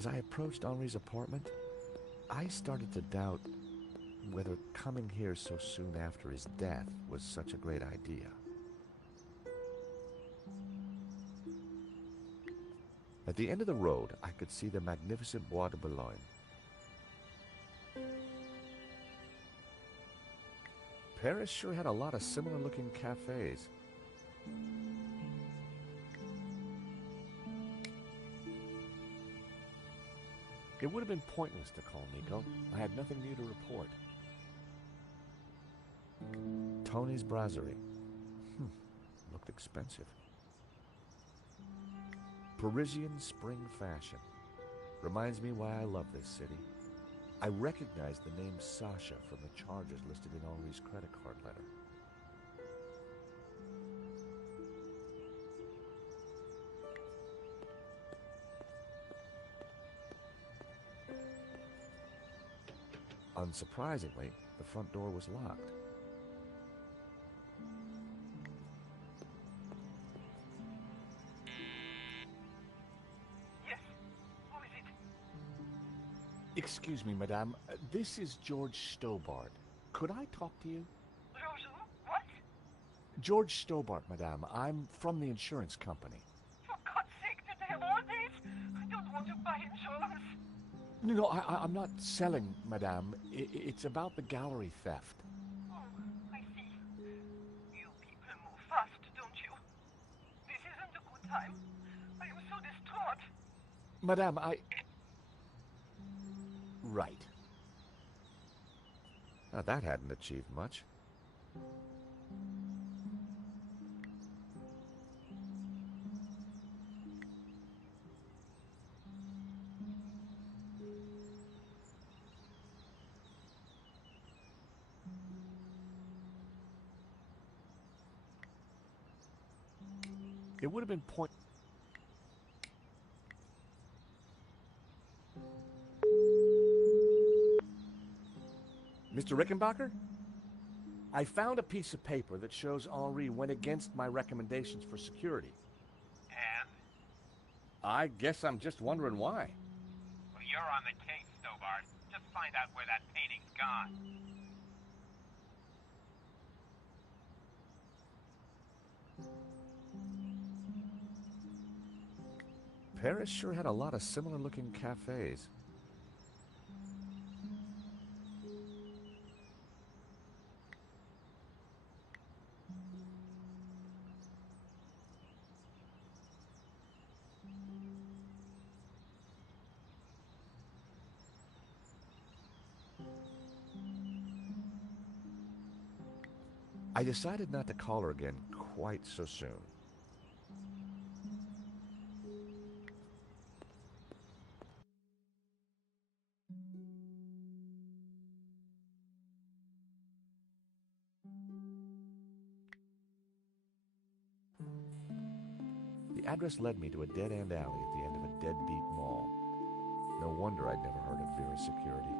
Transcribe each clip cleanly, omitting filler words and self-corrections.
As I approached Henri's apartment, I started to doubt whether coming here so soon after his death was such a great idea. At the end of the road, I could see the magnificent Bois de Boulogne. Paris sure had a lot of similar-looking cafes. It would have been pointless to call Nico. I had nothing new to report. Tony's Brasserie. Looked expensive. Parisian spring fashion. Reminds me why I love this city. I recognized the name Sasha from the charges listed in Henri's credit card letter. Unsurprisingly, the front door was locked. Yes. Who is it? Excuse me, madame. This is George Stobart. Could I talk to you? George who? What? George Stobart, madame. I'm from the insurance company. For God's sake, did they have all this? I don't want to buy insurance. No, I'm not selling, madame. It's about the gallery theft. Oh, I see. You people move fast, don't you? This isn't a good time. I am so distraught. Madame, Right. Now, that hadn't achieved much. It would have been Mr. Rickenbacker? I found a piece of paper that shows Henri went against my recommendations for security. And? I guess I'm just wondering why. Well, you're on the case, Stobart. Just find out where that painting's gone. Paris sure had a lot of similar-looking cafes. I decided not to call her again quite so soon. The address led me to a dead-end alley at the end of a deadbeat mall. No wonder I'd never heard of Vera's security.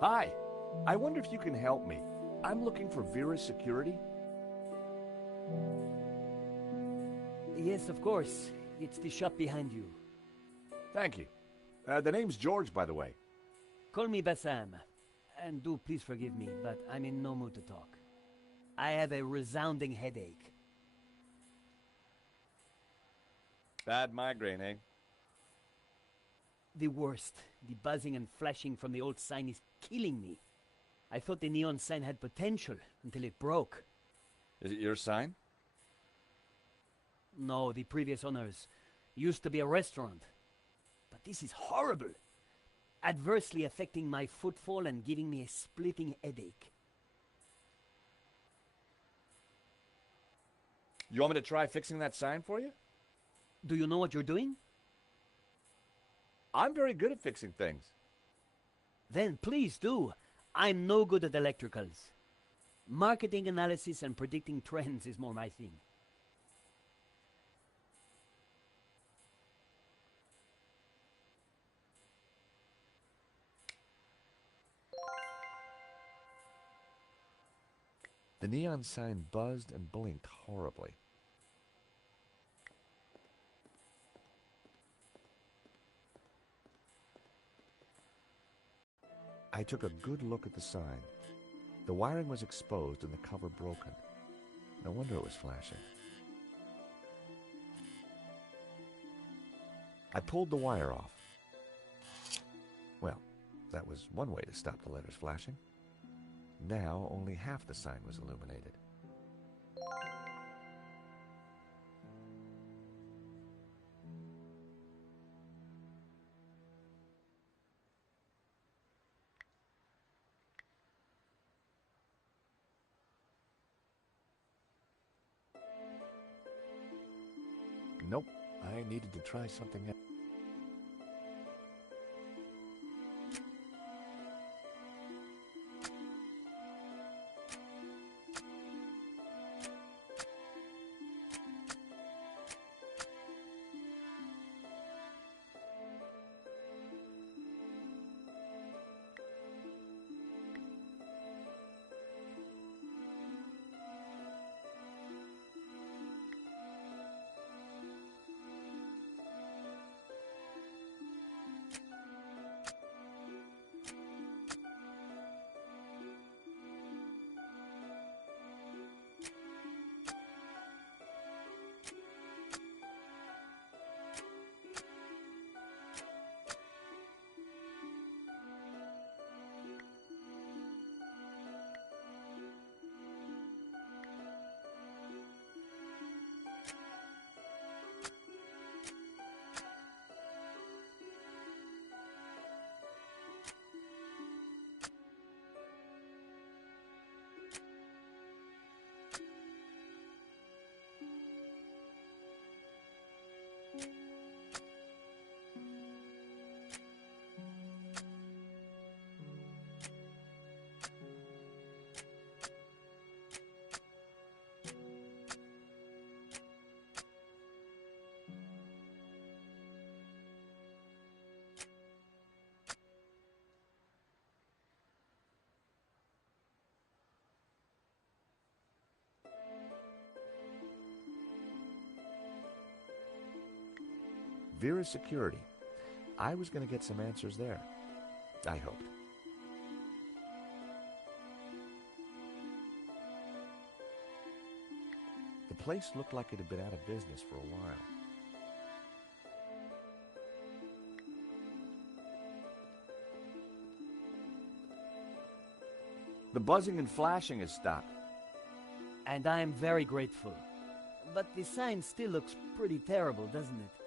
Hi, I wonder if you can help me. I'm looking for Vera's security. Yes, of course. It's the shop behind you. Thank you. The name's George, by the way. Call me Bassam. And do please forgive me, but I'm in no mood to talk. I have a resounding headache. Bad migraine, eh? The worst. The buzzing and flashing from the old sign is killing me. I thought the neon sign had potential until it broke. Is it your sign? No, the previous owners. Used to be a restaurant. But this is horrible. Adversely affecting my footfall and giving me a splitting headache. You want me to try fixing that sign for you? Do you know what you're doing? I'm very good at fixing things. Then please do. I'm no good at electricals. Marketing analysis and predicting trends is more my thing. The neon sign buzzed and blinked horribly. I took a good look at the sign. The wiring was exposed and the cover broken. No wonder it was flashing. I pulled the wire off. Well, that was one way to stop the letters flashing. Now only half the sign was illuminated. Nope, I needed to try something else. Vera's security. I was going to get some answers there. I hoped. The place looked like it had been out of business for a while. The buzzing and flashing has stopped. And I am very grateful. But the sign still looks pretty terrible, doesn't it?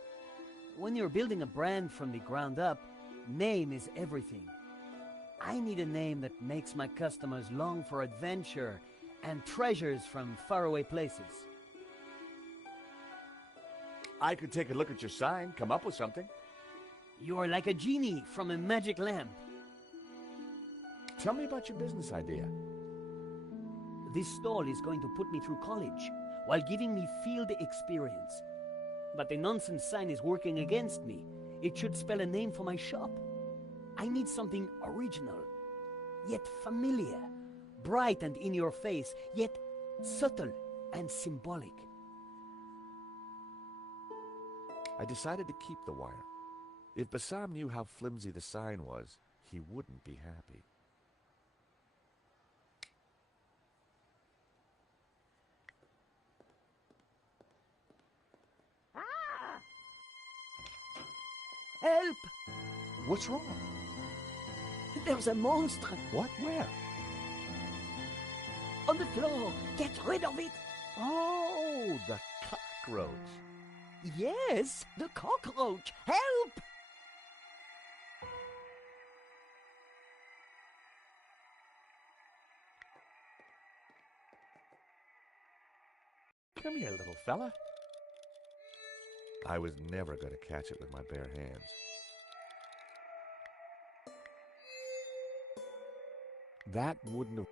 When you're building a brand from the ground up, name is everything. I need a name that makes my customers long for adventure and treasures from faraway places. I could take a look at your sign, come up with something. You're like a genie from a magic lamp. Tell me about your business idea. This stall is going to put me through college while giving me field experience. But the nonsense sign is working against me. It should spell a name for my shop. I need something original, yet familiar, bright and in your face, yet subtle and symbolic. I decided to keep the wire. If Bassam knew how flimsy the sign was, he wouldn't be happy. Help! What's wrong? There's a monster What? Where? on the floor. Get rid of it. Oh, the cockroach. Yes, the cockroach. Help! Come here, little fella. I was never going to catch it with my bare hands. That wouldn't have...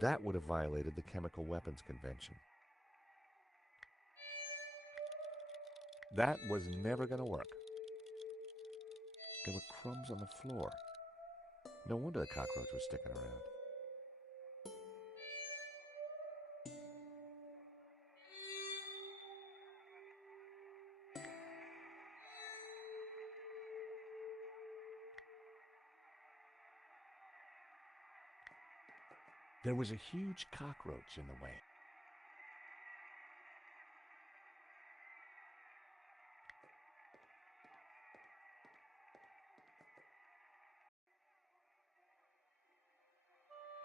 That would have violated the Chemical Weapons Convention. That was never going to work. There were crumbs on the floor. No wonder the cockroach was sticking around. There was a huge cockroach in the way.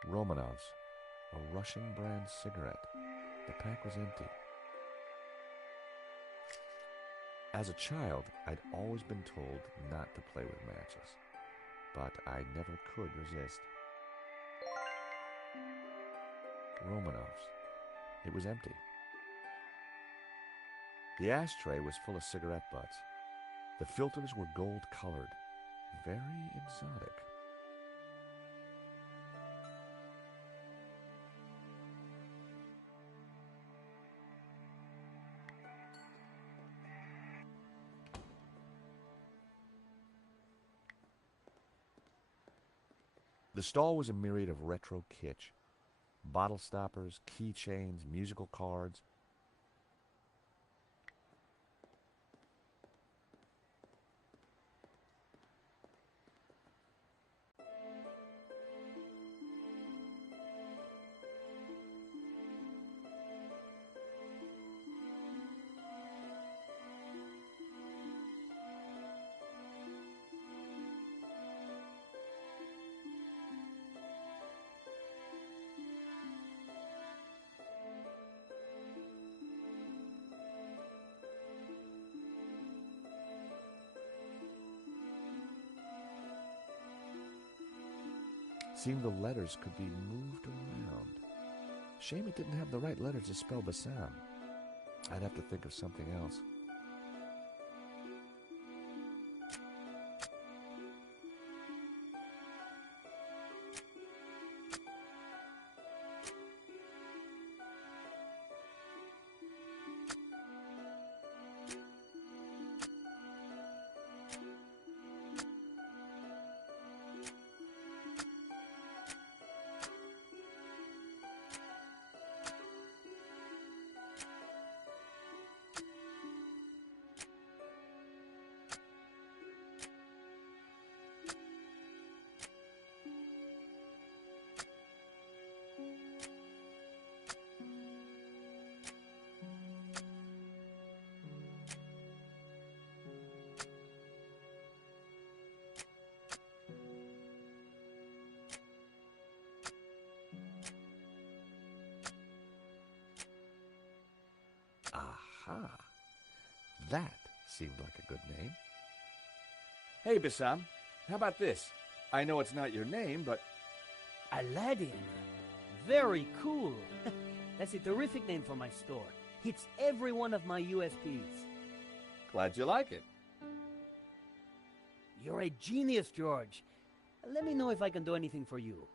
Romanov's, a Russian brand cigarette. The pack was empty. As a child, I'd always been told not to play with matches, but I never could resist. Romanov's. It was empty. The ashtray was full of cigarette butts. The filters were gold-colored, very exotic. The stall was a myriad of retro kitsch. Bottle stoppers, keychains, musical cards. Seemed the letters could be moved around. Shame it didn't have the right letters to spell Bassam. I'd have to think of something else. Aha! That seemed like a good name. Hey, Bassam, how about this? I know it's not your name, but... Aladdin. Very cool. That's a terrific name for my store. Hits every one of my USPs. Glad you like it. You're a genius, George. Let me know if I can do anything for you.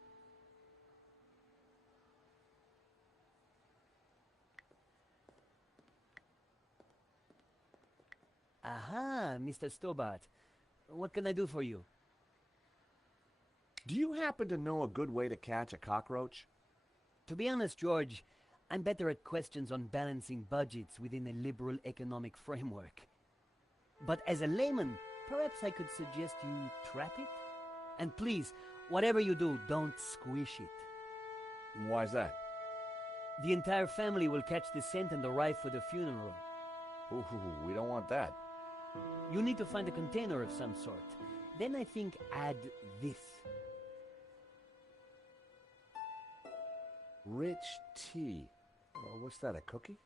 Aha, Mr. Stobart. What can I do for you? Do you happen to know a good way to catch a cockroach? To be honest, George, I'm better at questions on balancing budgets within a liberal economic framework. But as a layman, perhaps I could suggest you trap it? And please, whatever you do, don't squish it. Why's that? The entire family will catch the scent and arrive for the funeral. Ooh, we don't want that. You need to find a container of some sort. Then I think add this. Rich tea. Well, what's that, a cookie?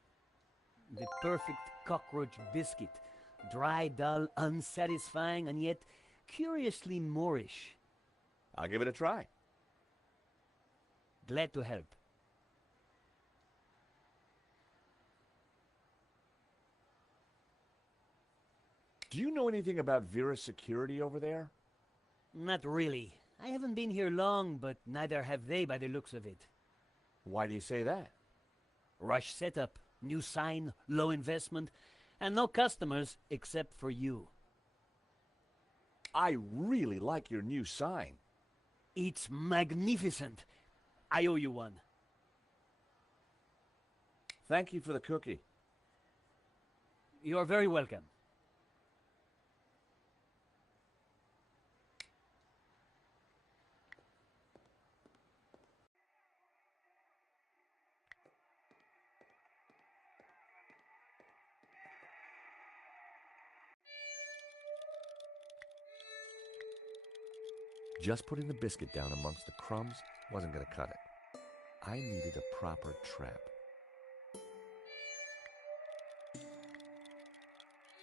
The perfect cockroach biscuit. Dry, dull, unsatisfying, and yet curiously Moorish. I'll give it a try. Glad to help. Do you know anything about Vera's security over there? Not really. I haven't been here long, but neither have they by the looks of it. Why do you say that? Rush setup, new sign, low investment. And no customers except for you. I really like your new sign. It's magnificent. I owe you one. Thank you for the cookie. You are very welcome. Just putting the biscuit down amongst the crumbs wasn't going to cut it. I needed a proper trap.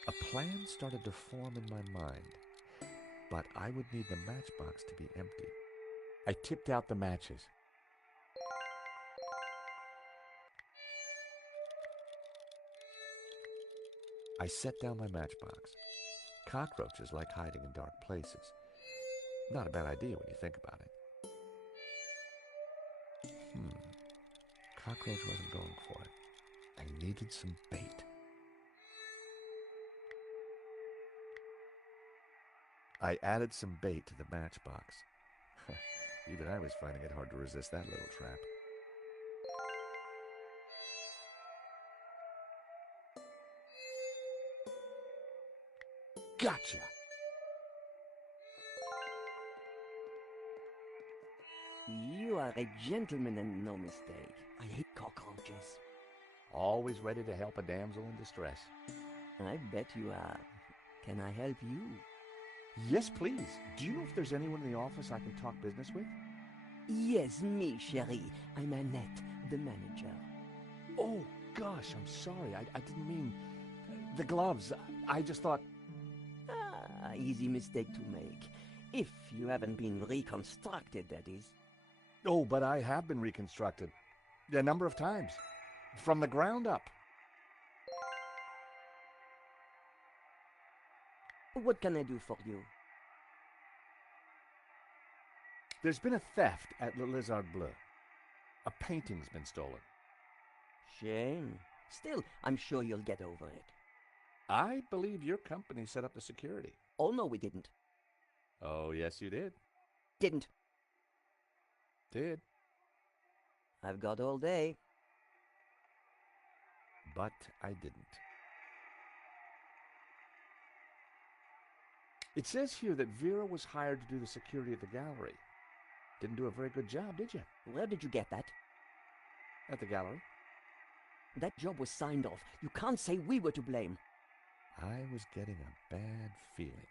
A plan started to form in my mind, but I would need the matchbox to be empty. I tipped out the matches. I set down my matchbox. Cockroaches like hiding in dark places. Not a bad idea when you think about it. Cockroach wasn't going for it. I needed some bait. I added some bait to the matchbox. Even I was finding it hard to resist that little trap. Gotcha! You are a gentleman and no mistake. I hate cockroaches. Always ready to help a damsel in distress. I bet you are. Can I help you? Yes, please. Do you know if there's anyone in the office I can talk business with? Yes, me, chérie. I'm Annette, the manager. Oh, gosh, I'm sorry. I didn't mean... the gloves. I just thought... Easy mistake to make. If you haven't been reconstructed, that is. Oh, but I have been reconstructed. A number of times. From the ground up. What can I do for you? There's been a theft at Le Lézard Bleu. A painting's been stolen. Shame. Still, I'm sure you'll get over it. I believe your company set up the security. Oh, no, we didn't. Oh, yes, you did. Didn't. Did. I've got all day. But I didn't. It says here that Vera was hired to do the security at the gallery. Didn't do a very good job, did you? Where did you get that? At the gallery? That job was signed off. You can't say we were to blame. I was getting a bad feeling.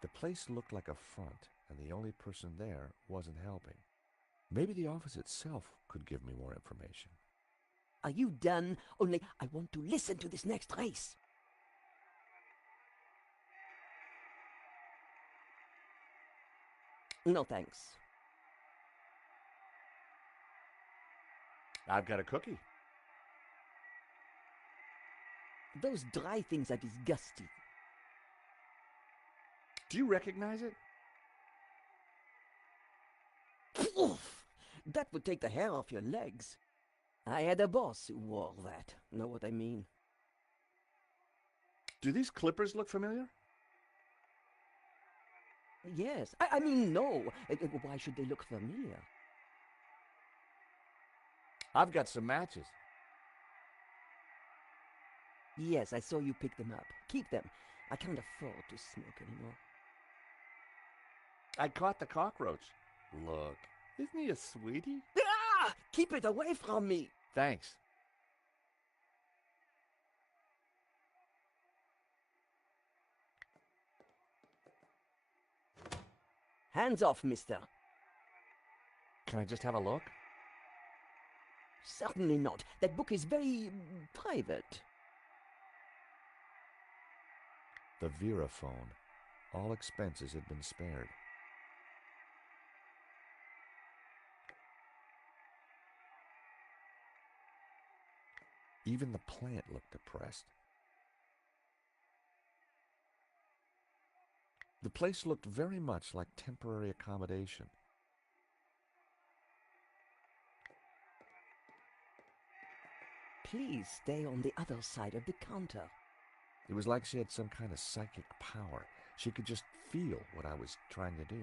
The place looked like a front, and the only person there wasn't helping. Maybe the office itself could give me more information. Are you done? Only I want to listen to this next race. No, thanks. I've got a cookie. Those dry things are disgusting. Do you recognize it? Oof! That would take the hair off your legs. I had a boss who wore that. Know what I mean? Do these clippers look familiar? Yes. I mean, no. Why should they look familiar? I've got some matches. Yes, I saw you pick them up. Keep them. I can't afford to smoke anymore. I caught the cockroach. Look, isn't he a sweetie? Ah! Keep it away from me! Thanks. Hands off, mister. Can I just have a look? Certainly not. That book is very private. The Vera phone. All expenses had been spared. Even the plant looked depressed. The place looked very much like temporary accommodation. Please stay on the other side of the counter. It was like she had some kind of psychic power. She could just feel what I was trying to do.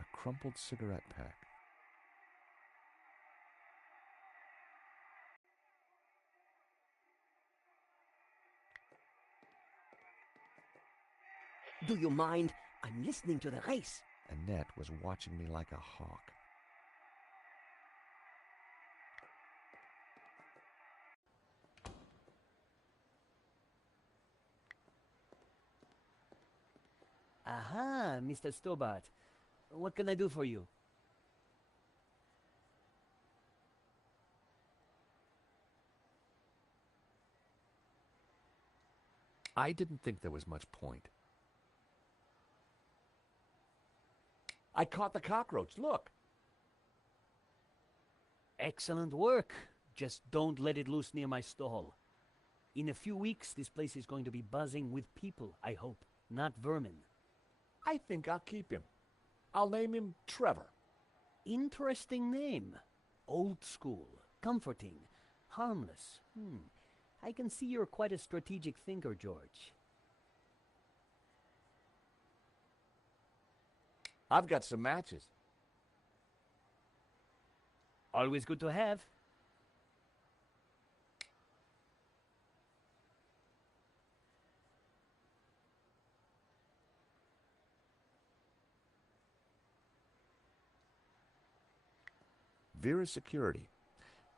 A crumpled cigarette pack. Do you mind? I'm listening to the race. Annette was watching me like a hawk. Aha, Mr. Stobart. What can I do for you? I didn't think there was much point. I caught the cockroach, look! Excellent work. Just don't let it loose near my stall. In a few weeks, this place is going to be buzzing with people, I hope, not vermin. I think I'll keep him. I'll name him Trevor. Interesting name. Old school, comforting, harmless. I can see you're quite a strategic thinker, George. I've got some matches. Always good to have. Vera Security.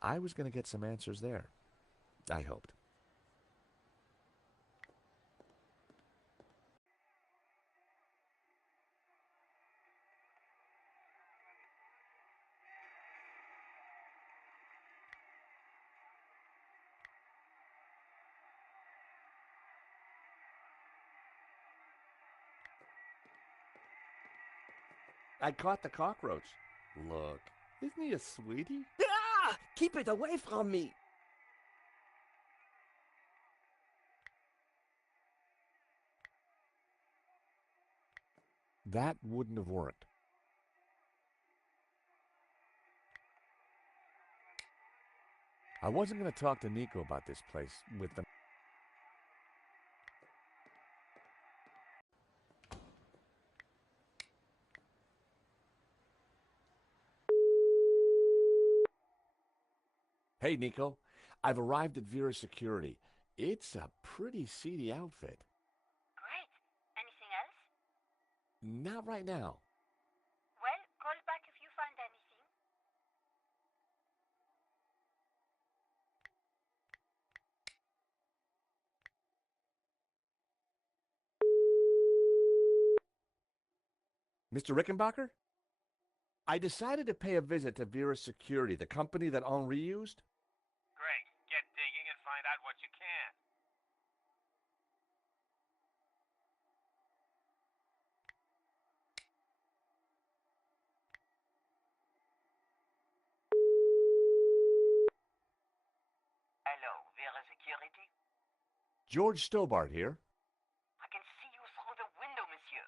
I was going to get some answers there. I hoped. I caught the cockroach. Look, isn't he a sweetie? Ah! Keep it away from me! That wouldn't have worked. I wasn't going to talk to Nico about this place with them. Hey, Nico. I've arrived at Vera Security. It's a pretty seedy outfit. Great. Anything else? Not right now. Well, call back if you find anything. Mr. Rickenbacker? I decided to pay a visit to Vera Security, the company that Henri used. Great. Get digging and find out what you can. Hello, Vera Security? George Stobart here. I can see you through the window, monsieur.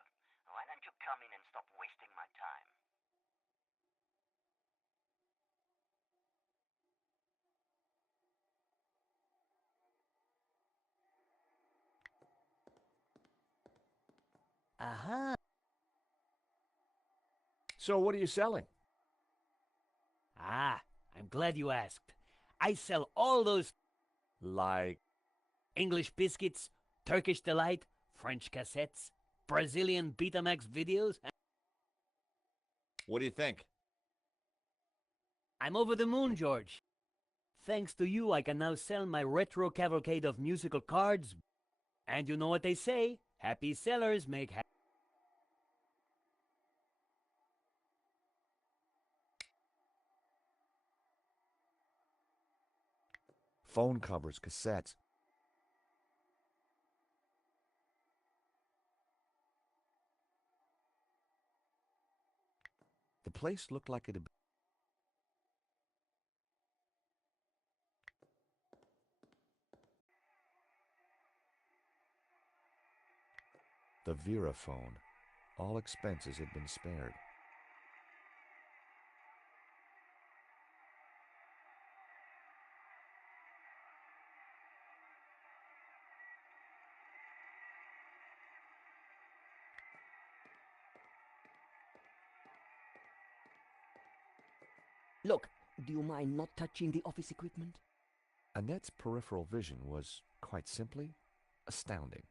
Why don't you come in and stop wasting my time? Aha. So what are you selling? Ah, I'm glad you asked. I sell all those Like, English biscuits, Turkish delight, French cassettes, Brazilian Betamax videos. what do you think? I'm over the moon, George. Thanks to you, I can now sell my retro cavalcade of musical cards. And you know what they say, happy sellers make happy. Phone covers, cassettes. The place looked like it had been. The Vera phone. All expenses had been spared. Look, do you mind not touching the office equipment? Annette's peripheral vision was, quite simply, astounding.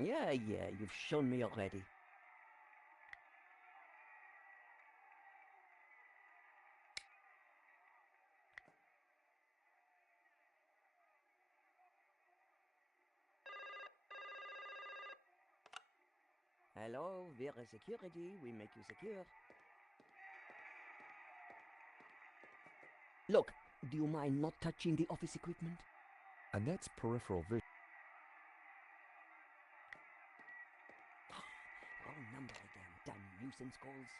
Yeah, you've shown me already. Hello, Vera Security, we make you secure. Look, do you mind not touching the office equipment? Annette's peripheral vision. Wrong number again, damn nuisance calls.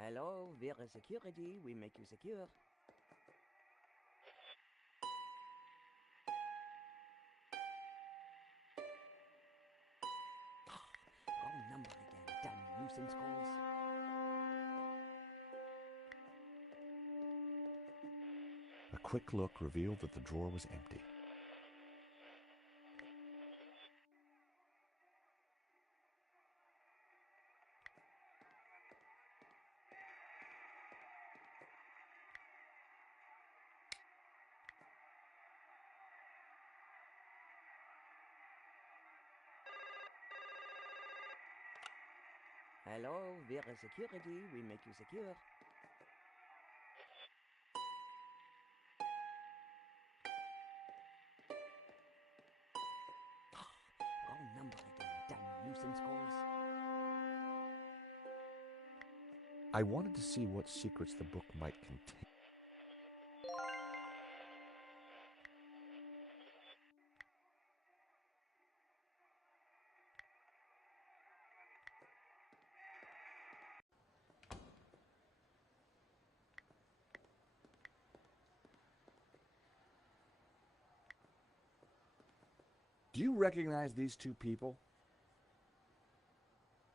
Hello, Vera Security, we make you secure. Wrong number again, damn nuisance calls. A quick look revealed that the drawer was empty. Hello, Vera Security, we make you secure. Wrong number again, damn nuisance calls. I wanted to see what secrets the book might contain. Do you recognize these two people?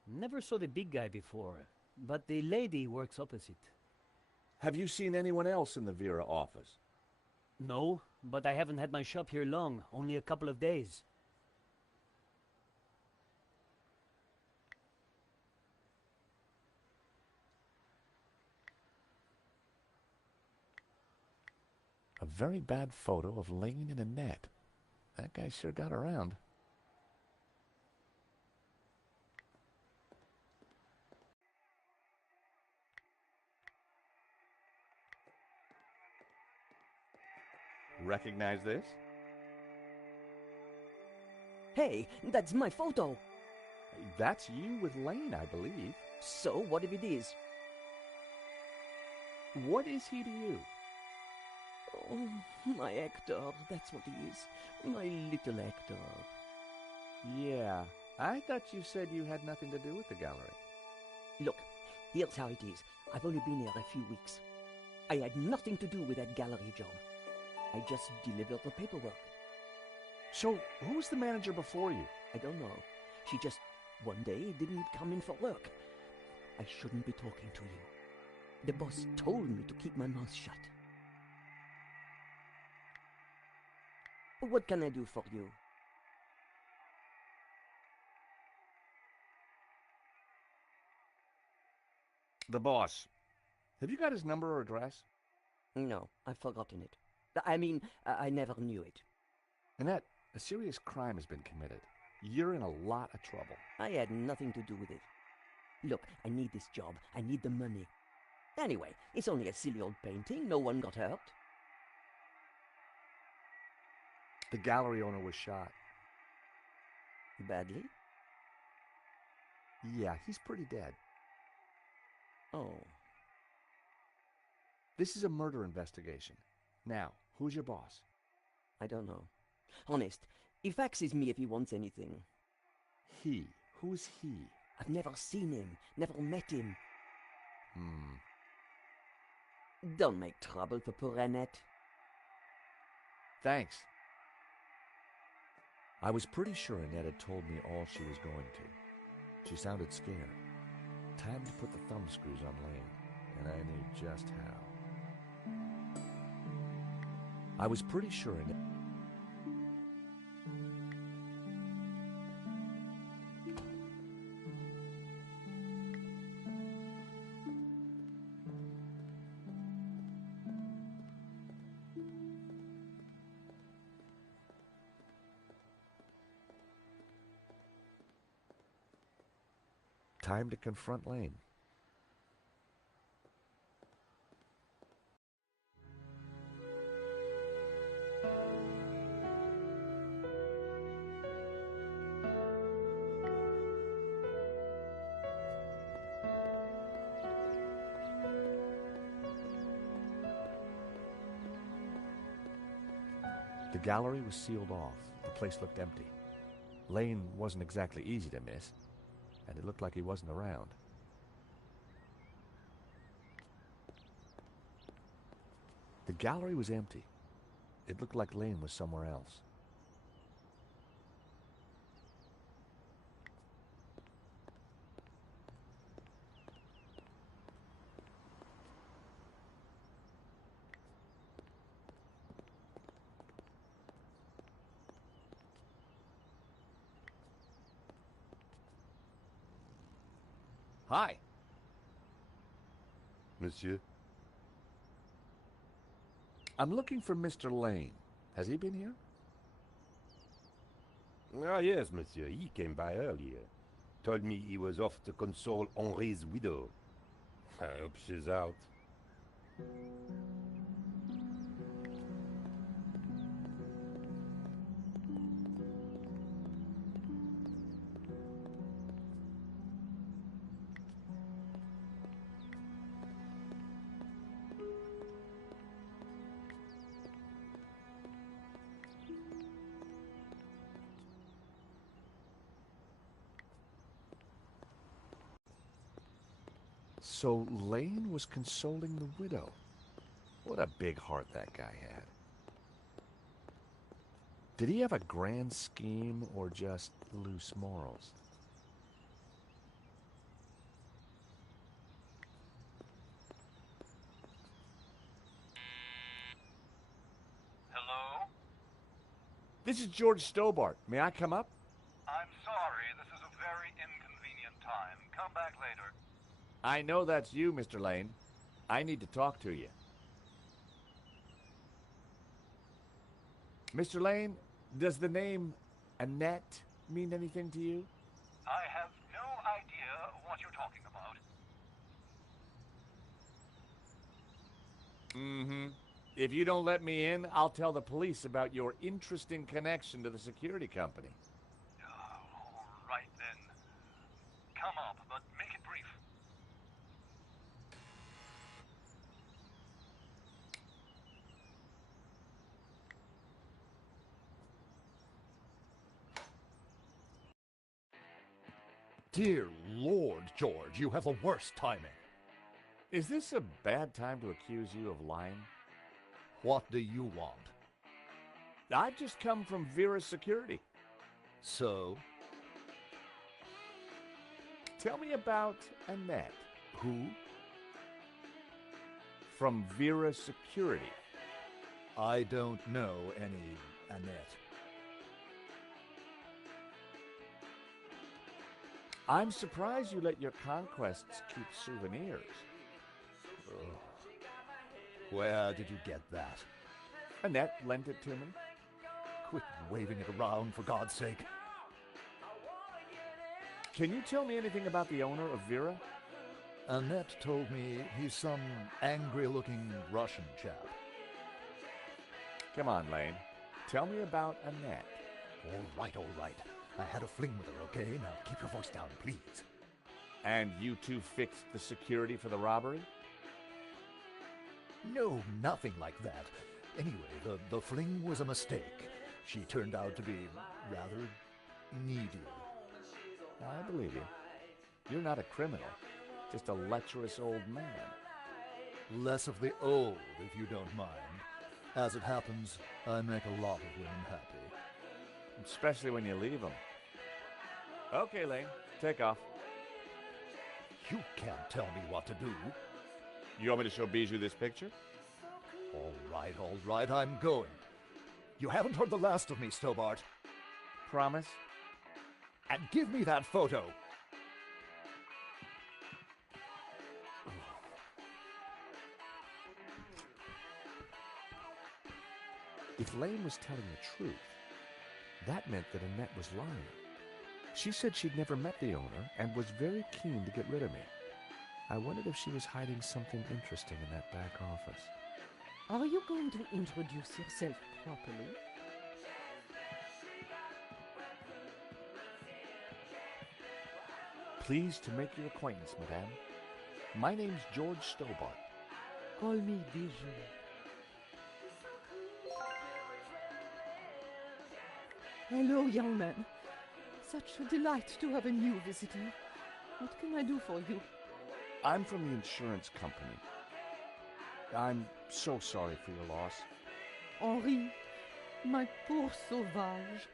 Never saw the big guy before, but the lady works opposite. Have you seen anyone else in the Vera office? No, but I haven't had my shop here long, only a couple of days. A very bad photo of Lane and Annette. That guy sure got around. Recognize this? Hey, that's my photo. That's you with Lane, I believe. So, what if it is? What is he to you? Oh, my Hector, that's what he is. My little Hector. Yeah, I thought you said you had nothing to do with the gallery. Look, here's how it is. I've only been here a few weeks. I had nothing to do with that gallery job. I just delivered the paperwork. So, who's the manager before you? I don't know. She just, one day, didn't come in for work. I shouldn't be talking to you. The boss told me to keep my mouth shut. What can I do for you? The boss. Have you got his number or address? No, I've forgotten it. I mean, I never knew it. Annette, a serious crime has been committed. You're in a lot of trouble. I had nothing to do with it. Look, I need this job. I need the money. Anyway, it's only a silly old painting. No one got hurt. The gallery owner was shot. Badly? Yeah, he's pretty dead. Oh. This is a murder investigation. Now, who's your boss? I don't know. Honest, he faxes me if he wants anything. He. Who's he? I've never seen him, never met him. Don't make trouble for poor Annette. Thanks. I was pretty sure Annette had told me all she was going to. She sounded scared. Time to put the thumb screws on Lane, and I knew just how. I was pretty sure Annette... Time to confront Lane. The gallery was sealed off. The place looked empty. Lane wasn't exactly easy to miss, and it looked like he wasn't around. The gallery was empty. It looked like Lane was somewhere else. Hi. Monsieur? I'm looking for Mr. Lane. Has he been here? Ah, yes, monsieur. He came by earlier. Told me he was off to console Henri's widow. I hope she's out. So Lane was consoling the widow. What a big heart that guy had. Did he have a grand scheme or just loose morals? Hello? This is George Stobart. May I come up? I'm sorry, this is a very inconvenient time. Come back later. I know that's you, Mr. Lane. I need to talk to you. Mr. Lane, does the name Annette mean anything to you? I have no idea what you're talking about. Mm-hmm. If you don't let me in, I'll tell the police about your interesting connection to the security company. All right then. Come up, but make it brief. Dear Lord, George, you have the worst timing. Is this a bad time to accuse you of lying? What do you want? I've just come from Vera's security. So? Tell me about Annette. Who? From Vera Security. I don't know any Annette. I'm surprised you let your conquests keep souvenirs. Where did you get that? Annette lent it to me. Quit waving it around, for God's sake. Can you tell me anything about the owner of Vera? Annette told me he's some angry-looking Russian chap. Come on, Lane. Tell me about Annette. All right, all right. I had a fling with her, okay? Now keep your voice down, please. And you two fixed the security for the robbery? No, nothing like that. Anyway, the fling was a mistake. She turned out to be rather needy. I believe you. You're not a criminal, just a lecherous old man. Less of the old, if you don't mind. As it happens, I make a lot of women happy. Especially when you leave them. Okay, Lane, take off. You can't tell me what to do. You want me to show Bijou this picture? All right, I'm going. You haven't heard the last of me, Stobart. Promise? And give me that photo. If Lane was telling the truth, that meant that Annette was lying. She said she'd never met the owner and was very keen to get rid of me. I wondered if she was hiding something interesting in that back office. Are you going to introduce yourself properly? Pleased to make your acquaintance, madame. My name's George Stobart. Call me Bijou. Hello, young man. Such a delight to have a new visitor. What can I do for you? I'm from the insurance company. I'm so sorry for your loss. Henri, my poor sauvage.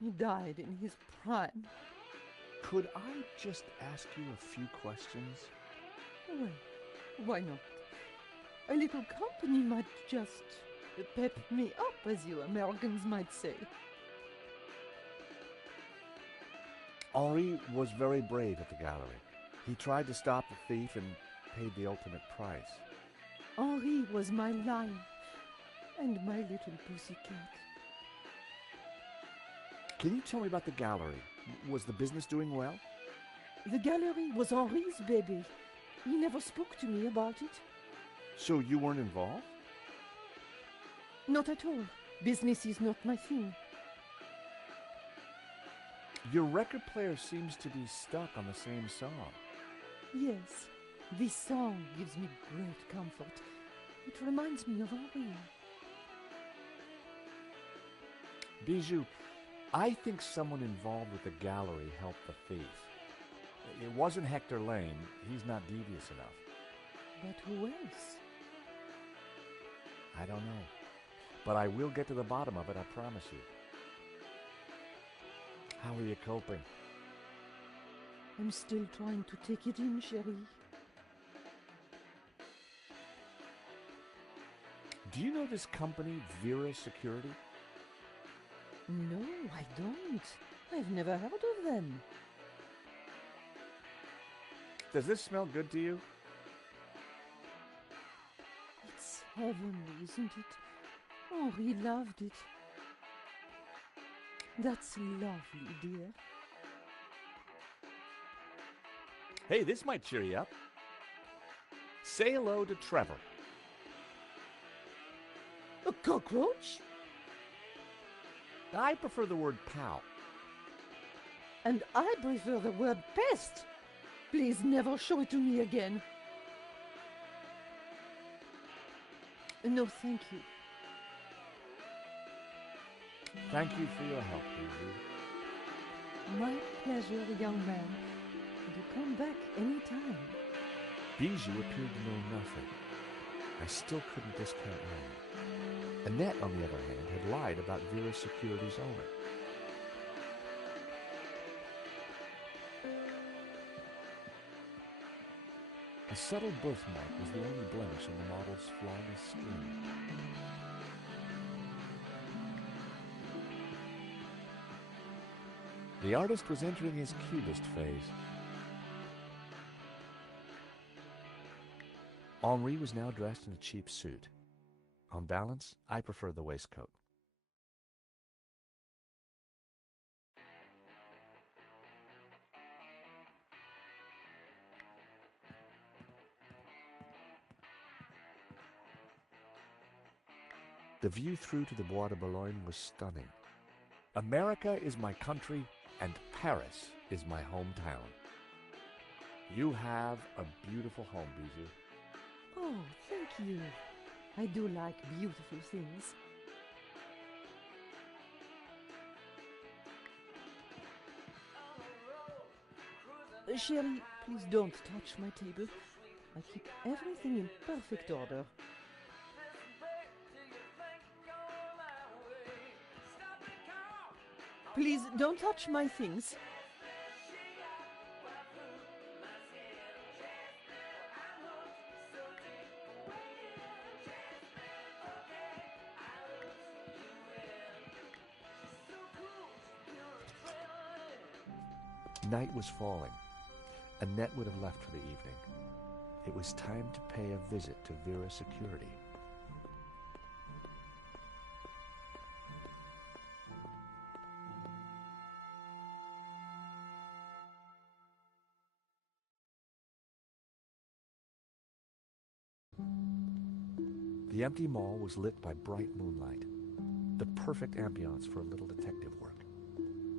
He died in his prime. Could I just ask you a few questions? Well, why not? A little company might just pep me up, as you Americans might say. Henri was very brave at the gallery. He tried to stop the thief and paid the ultimate price. Henri was my lion and my little pussycat. Can you tell me about the gallery? Was the business doing well? The gallery was Henri's baby. He never spoke to me about it. So you weren't involved? Not at all. Business is not my thing. Your record player seems to be stuck on the same song. Yes, this song gives me great comfort. It reminds me of Henri. Bijou, I think someone involved with the gallery helped the thief. It wasn't Hector Lane. He's not devious enough. But who else? I don't know. But I will get to the bottom of it, I promise you. How are you coping? I'm still trying to take it in, chérie. Do you know this company, Vera Security? No, I don't. I've never heard of them. Does this smell good to you? It's heavenly, isn't it? Henri loved it. That's lovely, dear. Hey, this might cheer you up. Say hello to Trevor. A cockroach? I prefer the word pal. And I prefer the word pest. Please never show it to me again. No, thank you. Thank you for your help, Bijou. My pleasure, young man. You come back any time. Bijou appeared to know nothing. I still couldn't discount Lane. Annette, on the other hand, had lied about Vera Security's owner. A subtle birthmark was the only blemish on the model's flawless skin. The artist was entering his cubist phase. Henri was now dressed in a cheap suit. On balance, I prefer the waistcoat. The view through to the Bois de Boulogne was stunning. America is my country, and Paris is my hometown. You have a beautiful home, Bijou. Oh, thank you. I do like beautiful things. Sherry, please don't touch my table. I keep everything in perfect order. Please don't touch my things. Night was falling. Annette would have left for the evening. It was time to pay a visit to Vera's security. The empty mall was lit by bright moonlight, the perfect ambiance for a little detective work.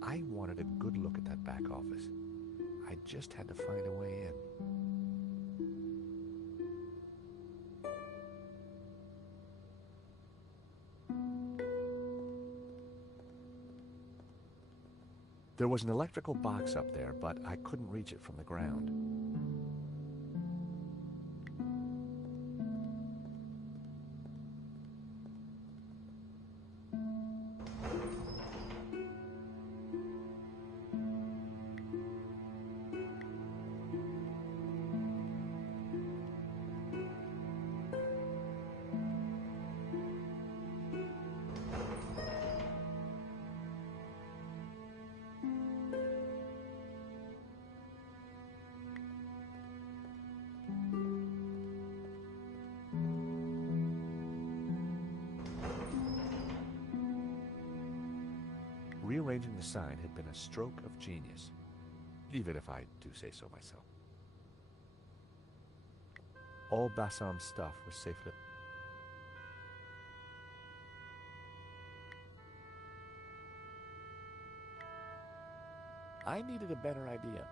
I wanted a good look at that back office. I just had to find a way in. There was an electrical box up there, but I couldn't reach it from the ground. Rearranging the sign had been a stroke of genius, even if I do say so myself. All Bassam's stuff was safely... I needed a better idea.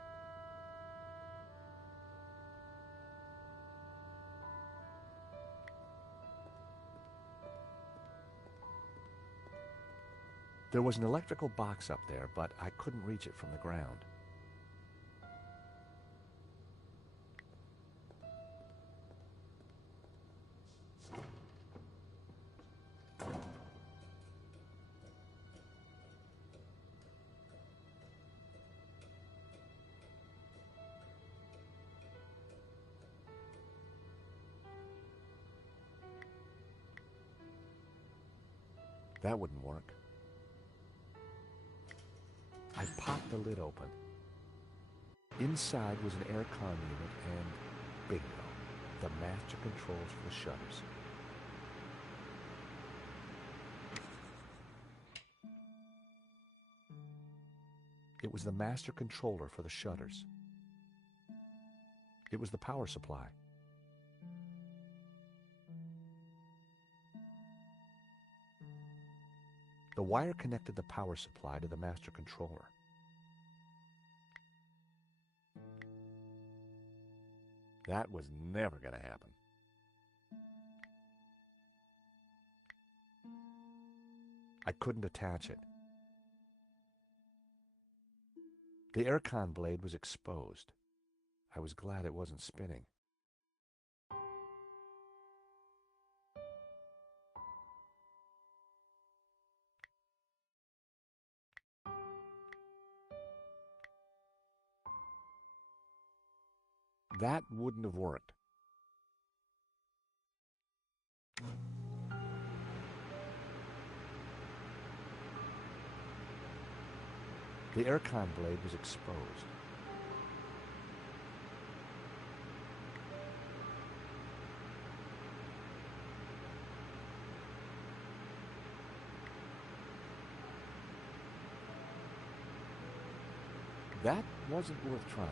There was an electrical box up there, but I couldn't reach it from the ground. That wouldn't work. I popped the lid open. Inside was an aircon unit and, bingo, the master controls for the shutters. It was the master controller for the shutters. It was the power supply. The wire connected the power supply to the master controller. That was never going to happen. I couldn't attach it. The aircon blade was exposed. I was glad it wasn't spinning. That wouldn't have worked. The aircon blade was exposed. That wasn't worth trying.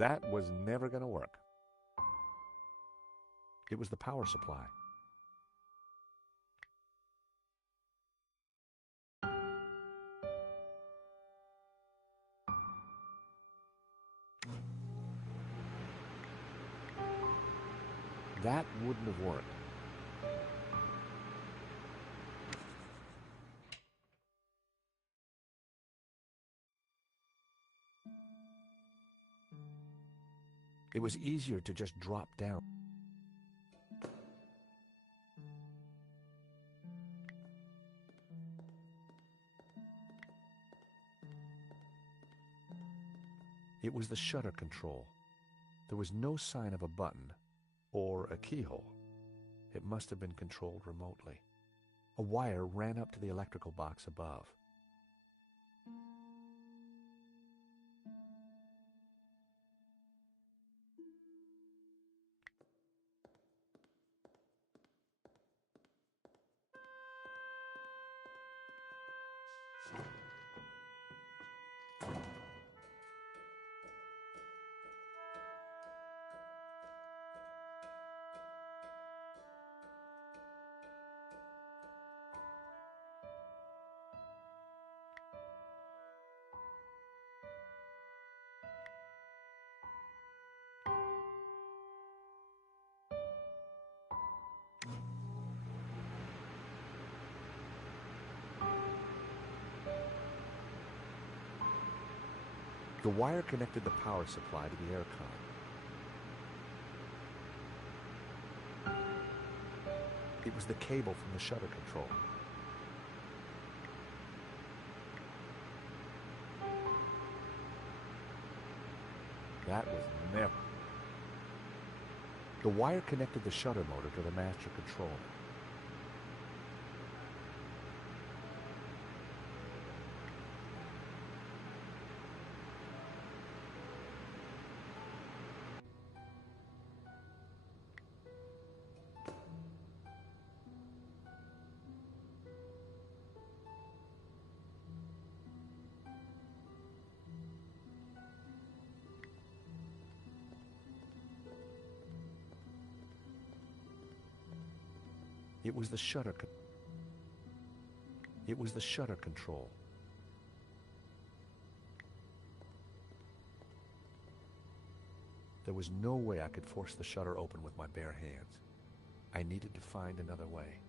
That was never going to work. It was the power supply. That wouldn't have worked. It was easier to just drop down. It was the shutter control. There was no sign of a button or a keyhole. It must have been controlled remotely. A wire ran up to the electrical box above. The wire connected the power supply to the aircon. It was the cable from the shutter control. That was never. The wire connected the shutter motor to the master controller. It was the shutter. It was the shutter control. There was no way I could force the shutter open with my bare hands. I needed to find another way.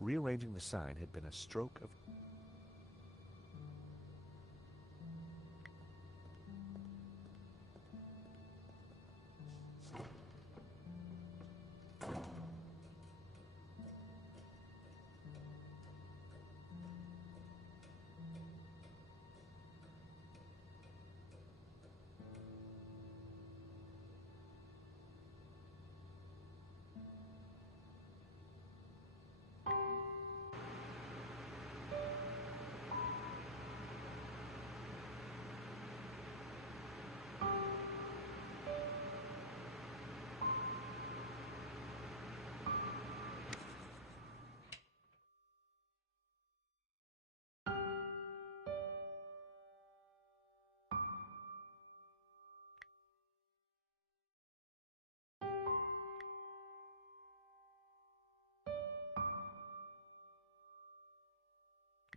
Rearranging the sign had been a stroke of...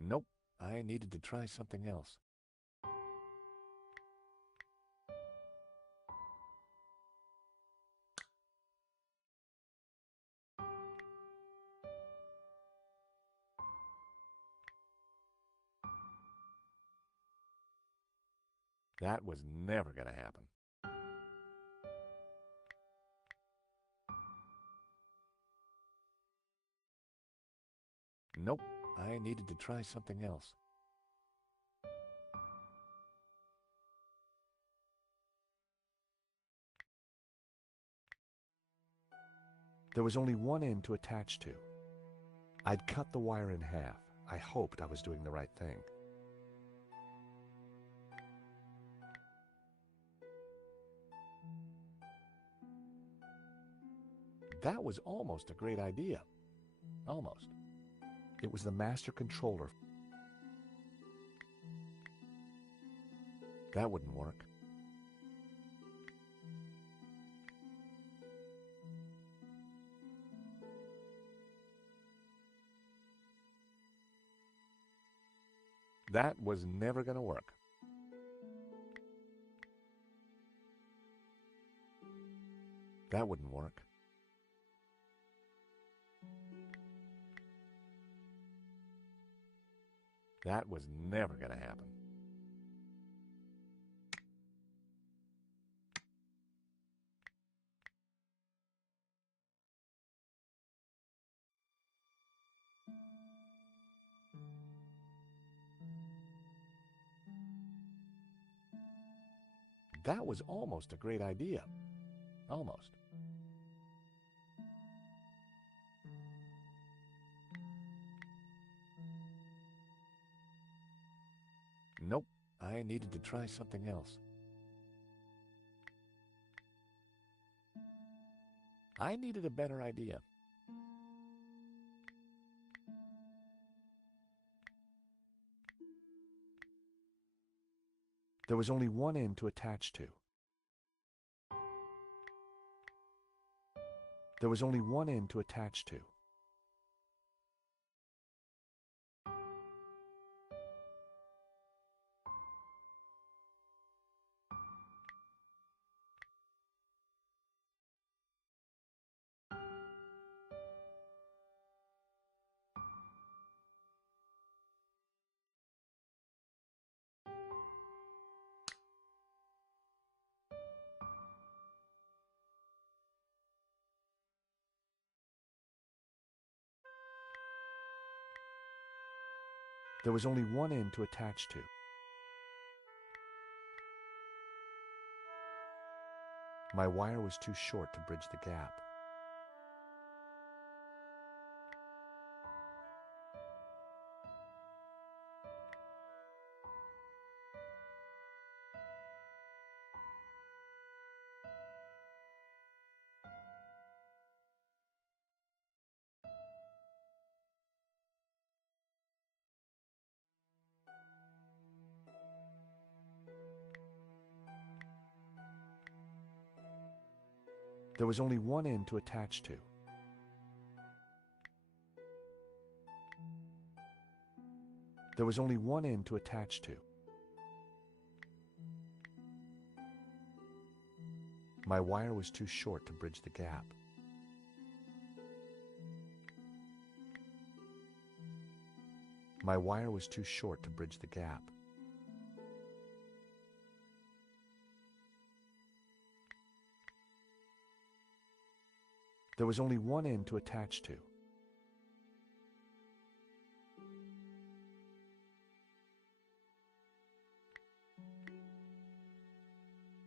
Nope, I needed to try something else. That was never going to happen. Nope, I needed to try something else. There was only one end to attach to. I'd cut the wire in half. I hoped I was doing the right thing. That was almost a great idea. Almost. It was the master controller. That wouldn't work. That was never going to work. That wouldn't work. That was never going to happen. That was almost a great idea. Almost. Nope, I needed to try something else. I needed a better idea. There was only one end to attach to. There was only one end to attach to. There was only one end to attach to. My wire was too short to bridge the gap. There was only one end to attach to. There was only one end to attach to. My wire was too short to bridge the gap. My wire was too short to bridge the gap. There was only one end to attach to.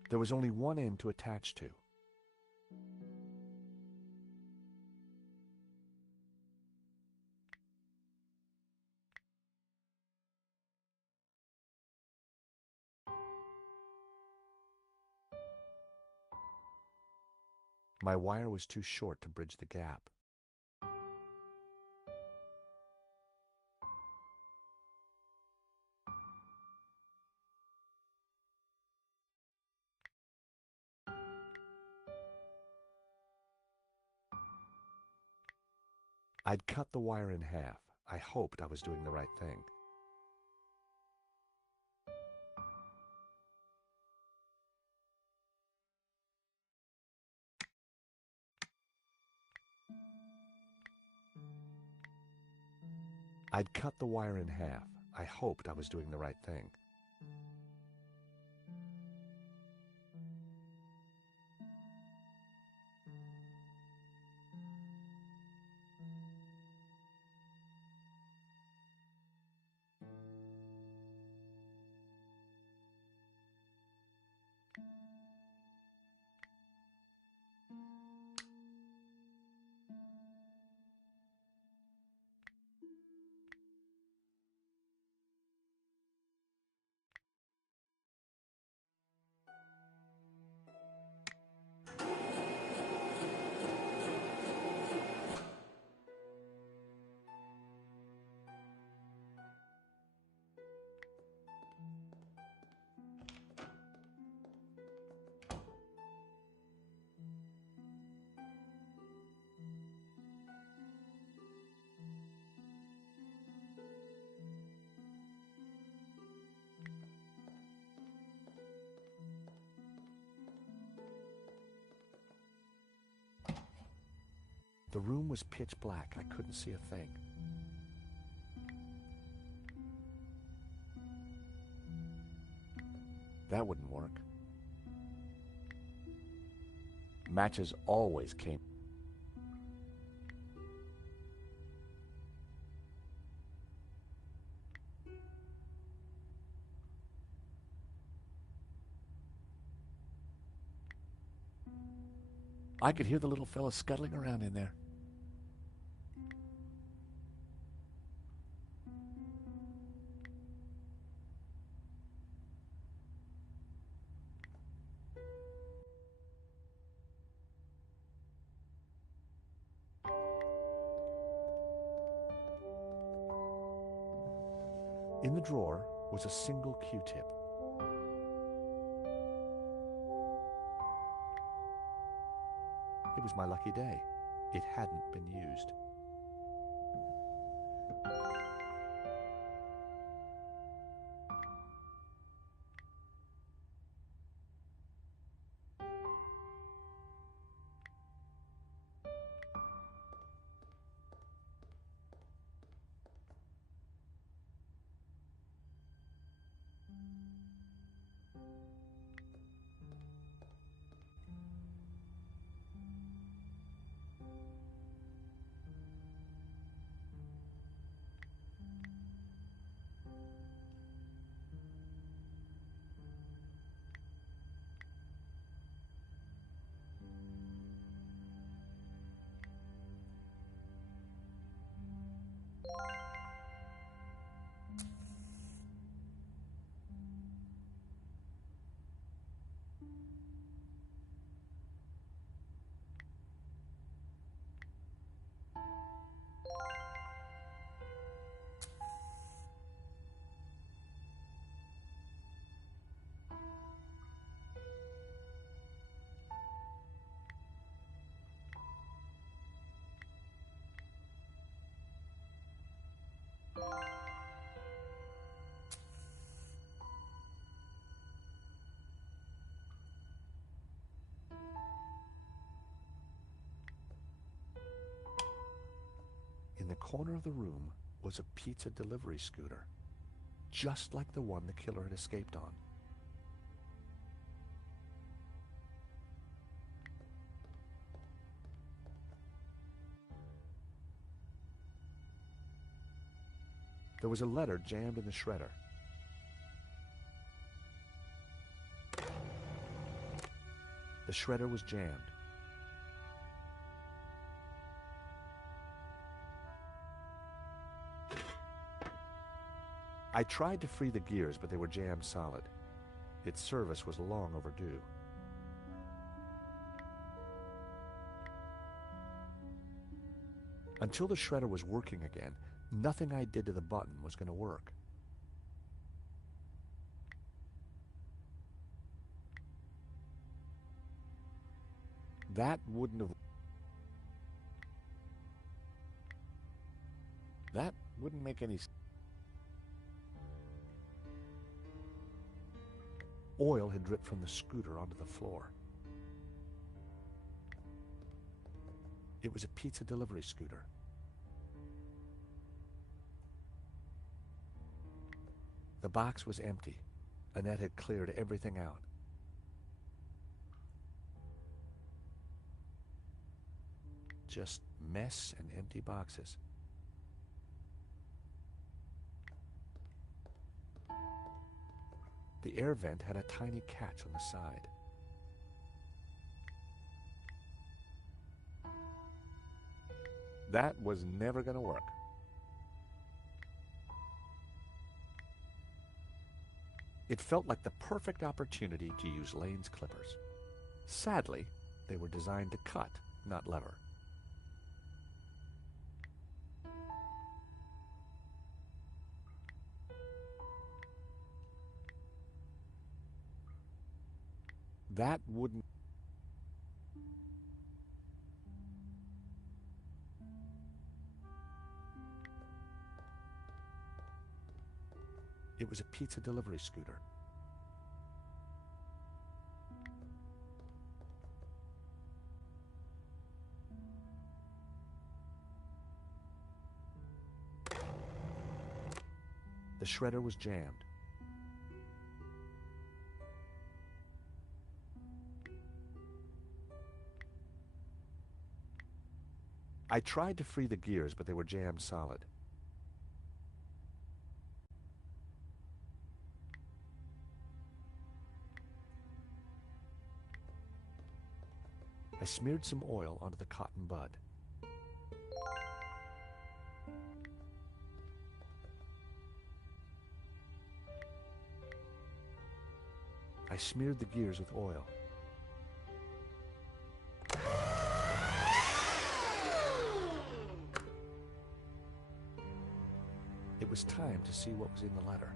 There was only one end to attach to. My wire was too short to bridge the gap. I'd cut the wire in half. I hoped I was doing the right thing. I'd cut the wire in half. I hoped I was doing the right thing. The room was pitch black. I couldn't see a thing. That wouldn't work. Matches always came. I could hear the little fella scuttling around in there. In the drawer was a single Q-tip. It was my lucky day. It hadn't been used. In the corner of the room was a pizza delivery scooter, just like the one the killer had escaped on. There was a letter jammed in the shredder. The shredder was jammed. I tried to free the gears, but they were jammed solid. Its service was long overdue. Until the shredder was working again, nothing I did to the button was going to work. That wouldn't make any sense. Oil had dripped from the scooter onto the floor. It was a pizza delivery scooter. The box was empty. Annette had cleared everything out. Just mess and empty boxes. The air vent had a tiny catch on the side. That was never going to work. It felt like the perfect opportunity to use Lane's clippers. Sadly, they were designed to cut, not lever. That wouldn't... It was a pizza delivery scooter. The shredder was jammed. I tried to free the gears, but they were jammed solid. I smeared some oil onto the cotton bud. I smeared the gears with oil. It was time to see what was in the letter.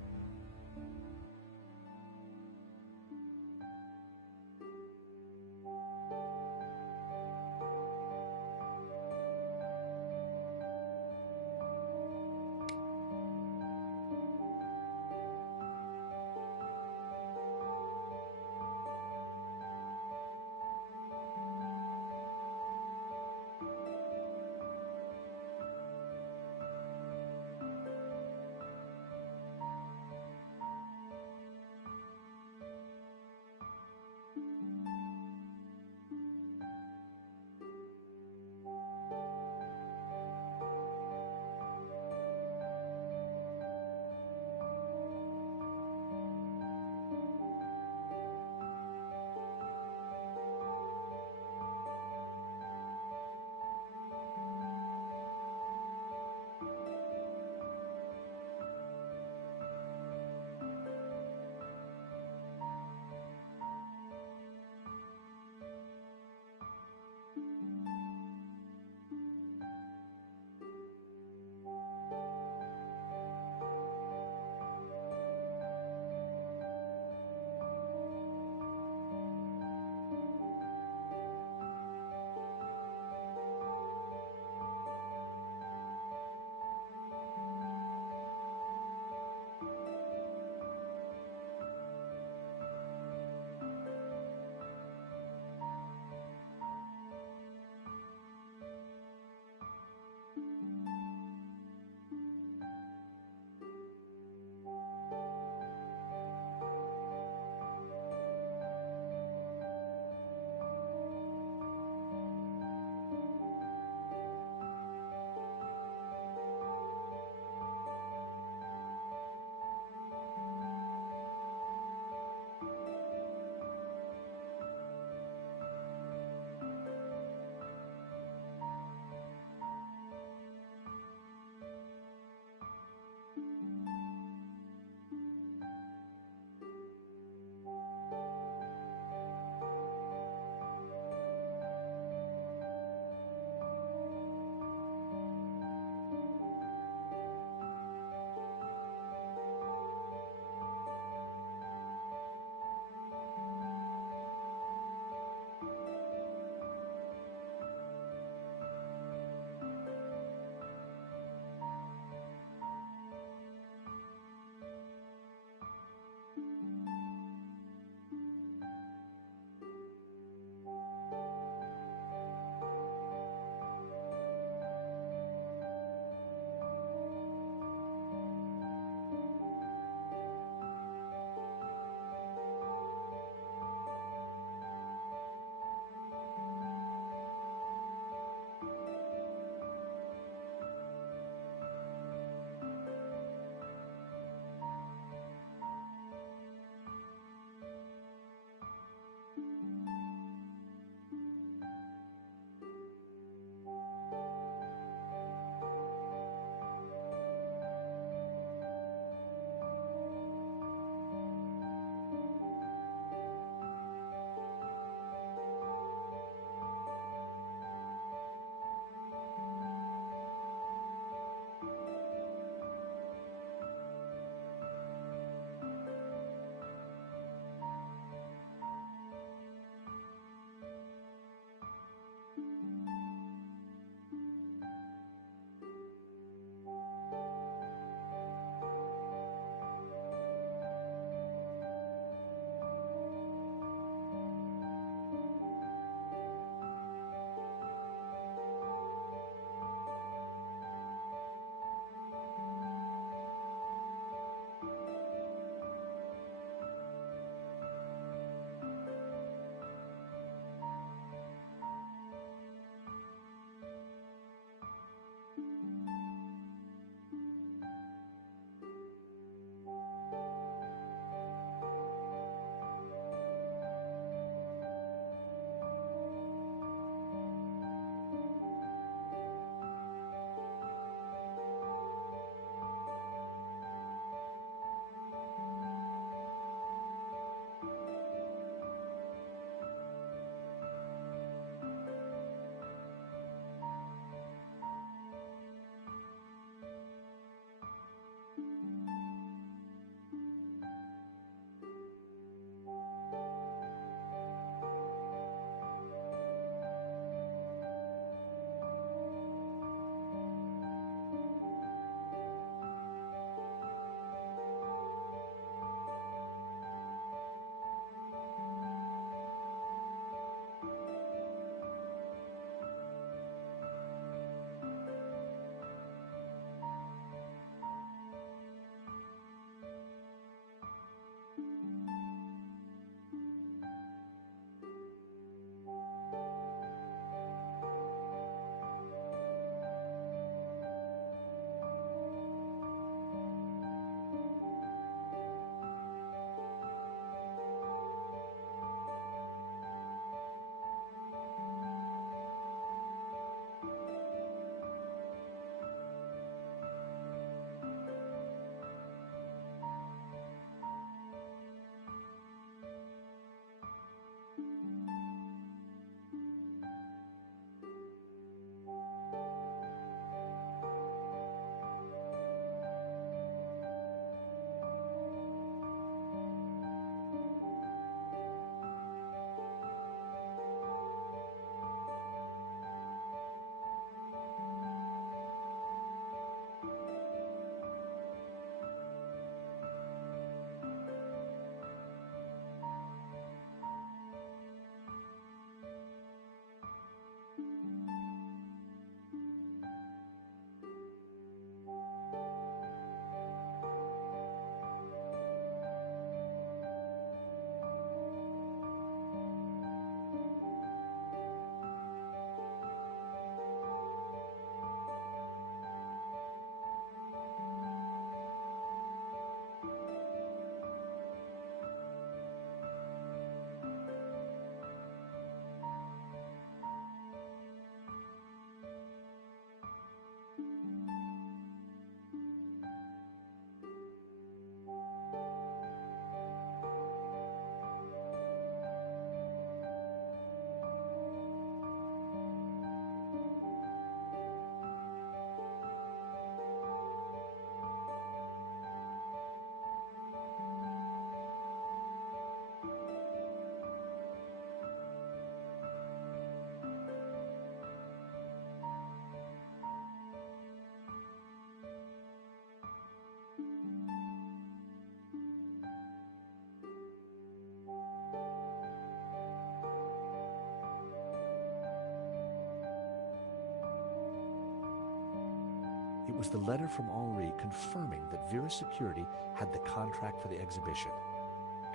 It was the letter from Henri confirming that Vera Security had the contract for the exhibition.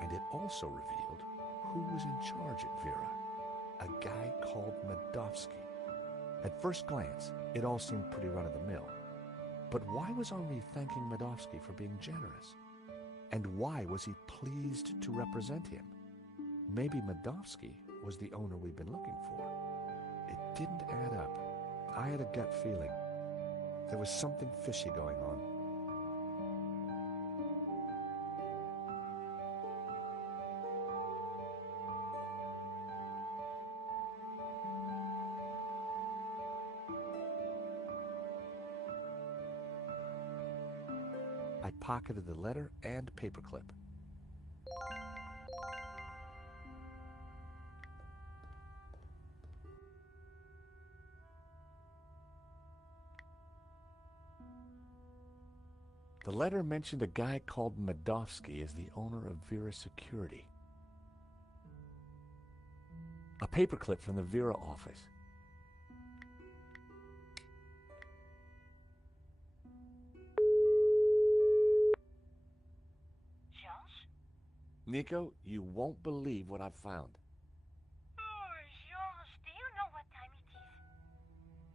And it also revealed who was in charge at Vera. A guy called Medovsky. At first glance, it all seemed pretty run-of-the-mill. But why was Henri thanking Medovsky for being generous? And why was he pleased to represent him? Maybe Medovsky was the owner we'd been looking for. It didn't add up. I had a gut feeling. There was something fishy going on. I pocketed the letter and paperclip. The letter mentioned a guy called Medovsky as the owner of Vera Security. A paperclip from the Vera office. George? Nico, you won't believe what I've found. Oh, George, do you know what time it is?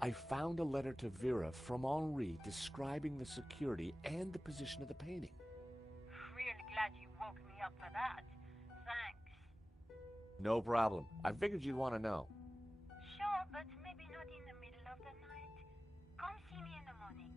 I found a letter to Vera from Henri describing the security and the position of the painting. Really glad you woke me up for that. Thanks. No problem. I figured you'd want to know. Sure, but maybe not in the middle of the night. Come see me in the morning.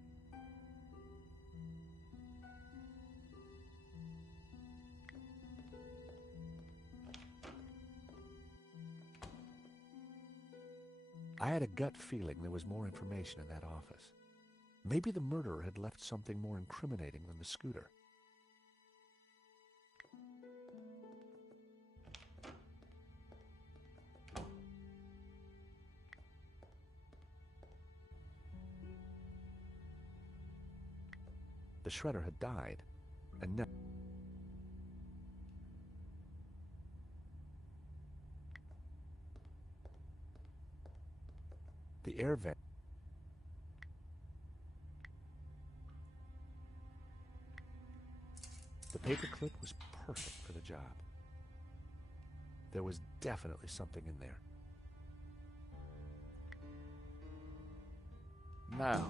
I had a gut feeling there was more information in that office. Maybe the murderer had left something more incriminating than the scooter. The shredder had died, and now the air vent. The paperclip was perfect for the job. There was definitely something in there. Now,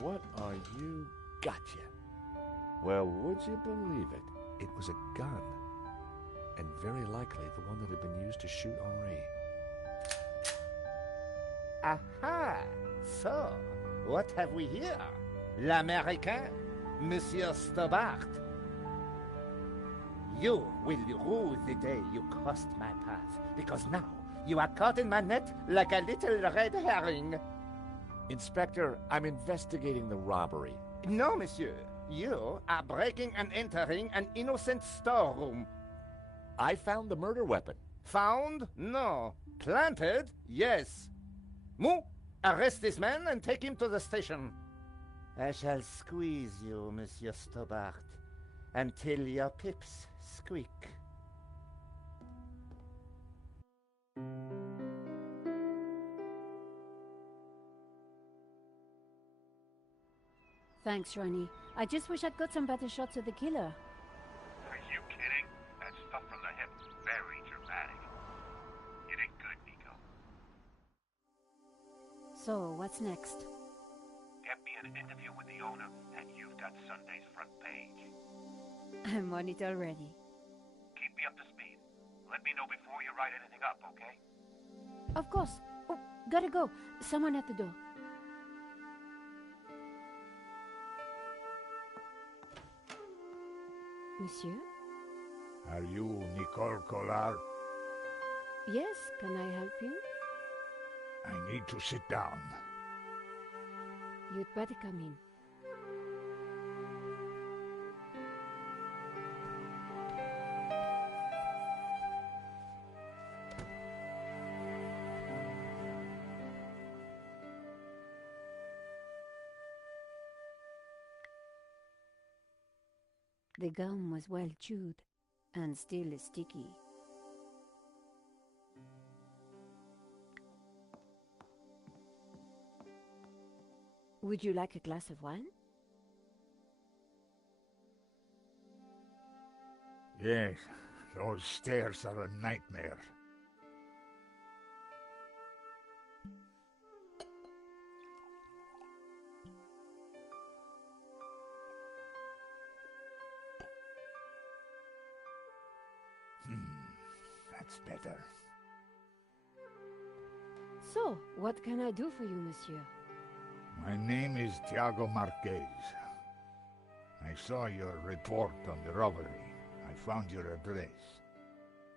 what are you? Gotcha. Well, would you believe it? It was a gun, and very likely the one that had been used to shoot Henri. Aha! So, what have we here? L'Américain, Monsieur Stobart. You will rue the day you crossed my path, because now you are caught in my net like a little red herring. Inspector, I'm investigating the robbery. No, monsieur. You are breaking and entering an innocent storeroom. I found the murder weapon. Found? No. Planted? Yes. Mou, arrest this man and take him to the station. I shall squeeze you, Monsieur Stobart, until your pips squeak. Thanks, Ronnie. I just wish I'd got some better shots of the killer. Are you kidding? That stuff from the hip, very dramatic. You did good, Nico. So, what's next? Get me an interview with the owner, and you've got Sunday's front page. I'm on it already. Keep me up to speed. Let me know before you write anything up, okay? Of course. Oh, gotta go. Someone at the door. Monsieur? Are you Nicole Collard? Yes, can I help you? I need to sit down. You'd better come in. The gum was well chewed, and still sticky. Would you like a glass of wine? Yes, those stairs are a nightmare. That's better. So, what can I do for you, monsieur? My name is Tiago Marquez. I saw your report on the robbery. I found your address.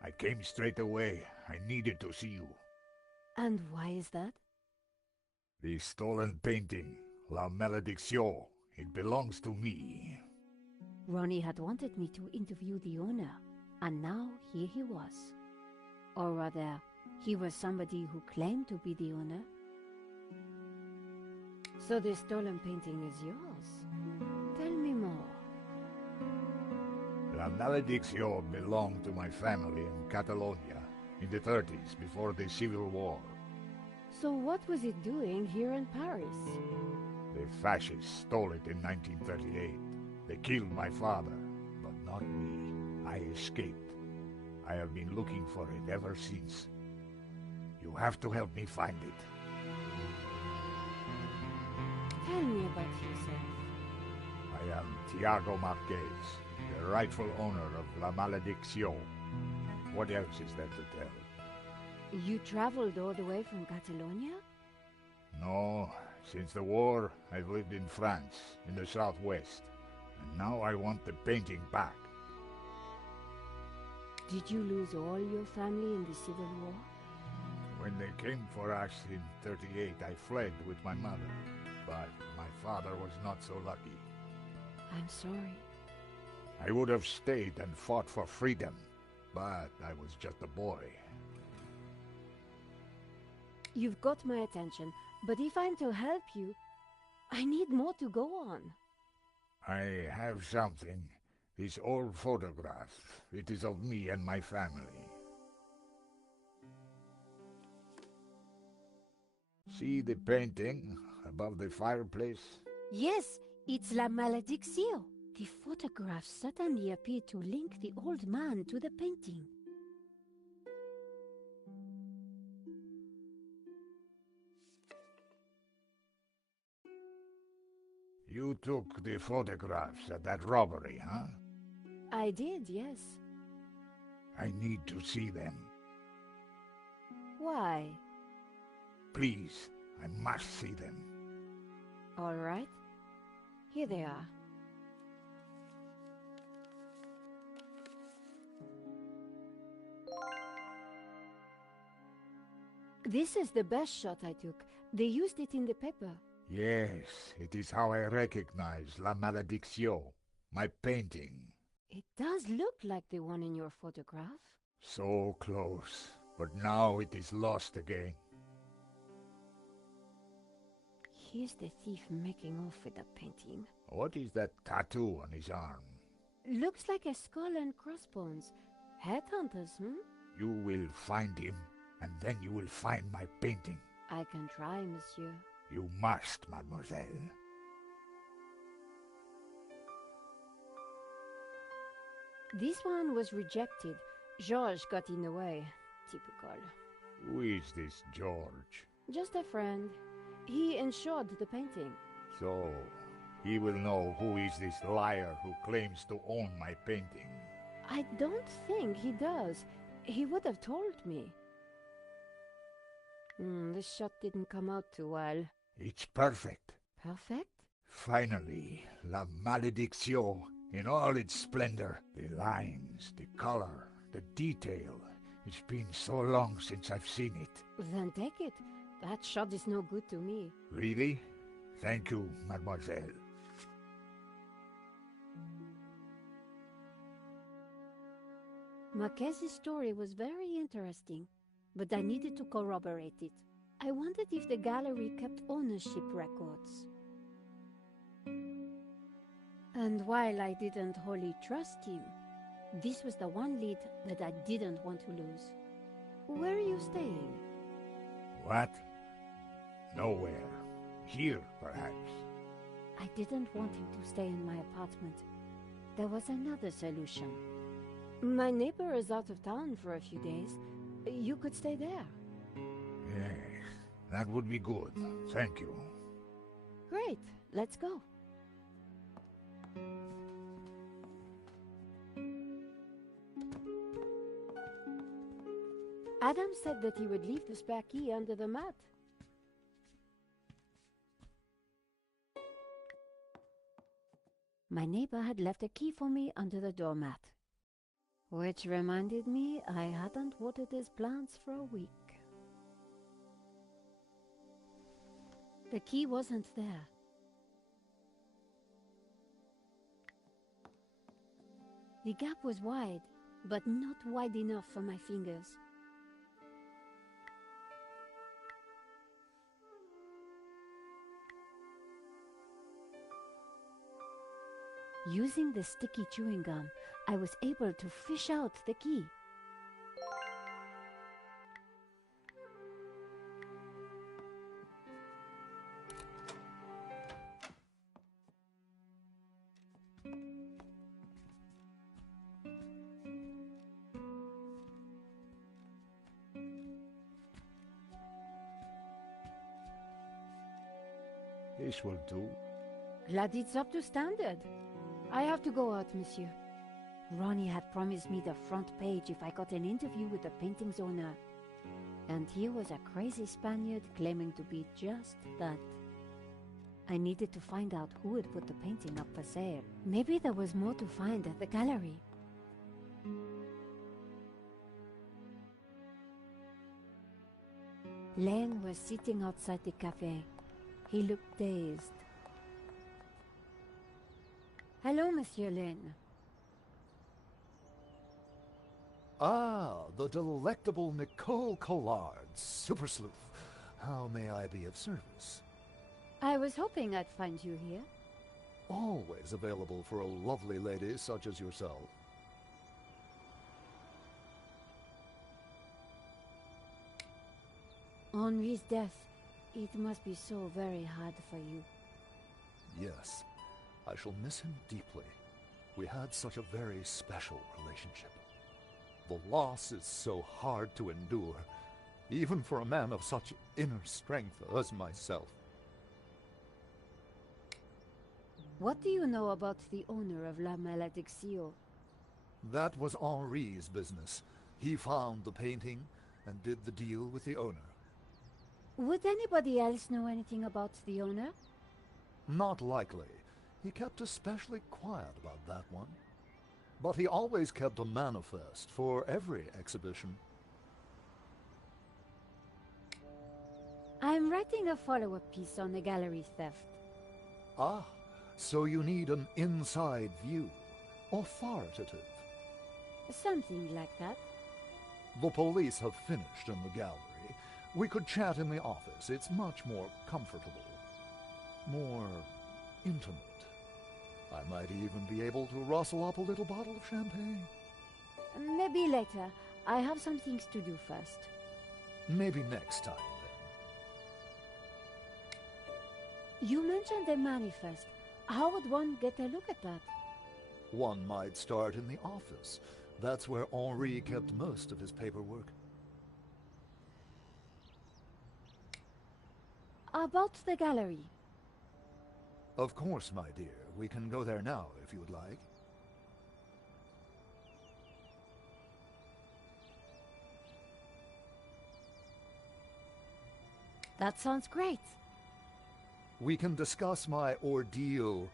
I came straight away. I needed to see you. And why is that? The stolen painting, La Malédiction. It belongs to me. Ronnie had wanted me to interview the owner, and now here he was. Or rather, he was somebody who claimed to be the owner. So the stolen painting is yours. Tell me more. La Malédiction belonged to my family in Catalonia in the 30s, before the Civil War. So what was it doing here in Paris? The fascists stole it in 1938. They killed my father, but not me. I escaped. I have been looking for it ever since. You have to help me find it. Tell me about yourself. I am Tiago Marquez, the rightful owner of La Malédiction. What else is there to tell? You traveled all the way from Catalonia? No, since the war, I've lived in France, in the southwest. And now I want the painting back. Did you lose all your family in the Civil War? When they came for us in 38, I fled with my mother. But my father was not so lucky. I'm sorry. I would have stayed and fought for freedom, but I was just a boy. You've got my attention, but if I'm to help you, I need more to go on. I have something. This old photograph. It is of me and my family. See the painting above the fireplace? Yes, it's La Malédiction. The photograph suddenly appeared to link the old man to the painting. You took the photographs at that robbery, huh? I did, yes. I need to see them. Why? Please, I must see them. All right. Here they are. This is the best shot I took. They used it in the paper. Yes, it is how I recognize La Malédiction, my painting. It does look like the one in your photograph. So close, but now it is lost again. Here's the thief making off with the painting. What is that tattoo on his arm? Looks like a skull and crossbones. Headhunters, You will find him, and then you will find my painting. I can try, monsieur. You must, mademoiselle. This one was rejected. Georges got in the way. Typical. Who is this George? Just a friend. He insured the painting. So, he will know who is this liar who claims to own my painting. I don't think he does. He would have told me. This shot didn't come out too well. It's perfect. Perfect? Finally, La Malédiction in all its splendor. The lines, the color, the detail. It's been so long since I've seen it. Then take it. That shot is no good to me. Really? Thank you, mademoiselle. Marquez's story was very interesting, but I needed to corroborate it. I wondered if the gallery kept ownership records. And while I didn't wholly trust him, this was the one lead that I didn't want to lose. Where are you staying? What? Nowhere. Here, perhaps. I didn't want him to stay in my apartment. There was another solution. My neighbor is out of town for a few days. You could stay there. Yeah, that would be good. Thank you. Great, let's go. Adam said that he would leave the spare key under the mat. My neighbor had left a key for me under the doormat. Which reminded me I hadn't watered his plants for a week. The key wasn't there. The gap was wide, but not wide enough for my fingers. Using the sticky chewing gum, I was able to fish out the key. This will do. Glad it's up to standard. I have to go out, monsieur. Ronnie had promised me the front page if I got an interview with the painting's owner. And here was a crazy Spaniard claiming to be just that. I needed to find out who had put the painting up for sale. Maybe there was more to find at the gallery. Lane was sitting outside the cafe. He looked dazed. Hello, Monsieur Lane. Ah, the delectable Nicole Collard, super sleuth. How may I be of service? I was hoping I'd find you here. Always available for a lovely lady such as yourself. Henri's death, it must be so very hard for you. Yes, I shall miss him deeply. We had such a very special relationship. The loss is so hard to endure, even for a man of such inner strength as myself. What do you know about the owner of La Malédiction? That was Henri's business. He found the painting and did the deal with the owner. Would anybody else know anything about the owner? Not likely. He kept especially quiet about that one. But he always kept a manifest for every exhibition. I'm writing a follow-up piece on the gallery theft. Ah, so you need an inside view. Authoritative. Something like that. The police have finished in the gallery. We could chat in the office. It's much more comfortable. More intimate. I might even be able to rustle up a little bottle of champagne. Maybe later. I have some things to do first. Maybe next time, then. You mentioned a manifest. How would one get a look at that? One might start in the office. That's where Henri kept most of his paperwork. About the gallery. Of course, my dear. We can go there now, if you would like. That sounds great. We can discuss my ordeal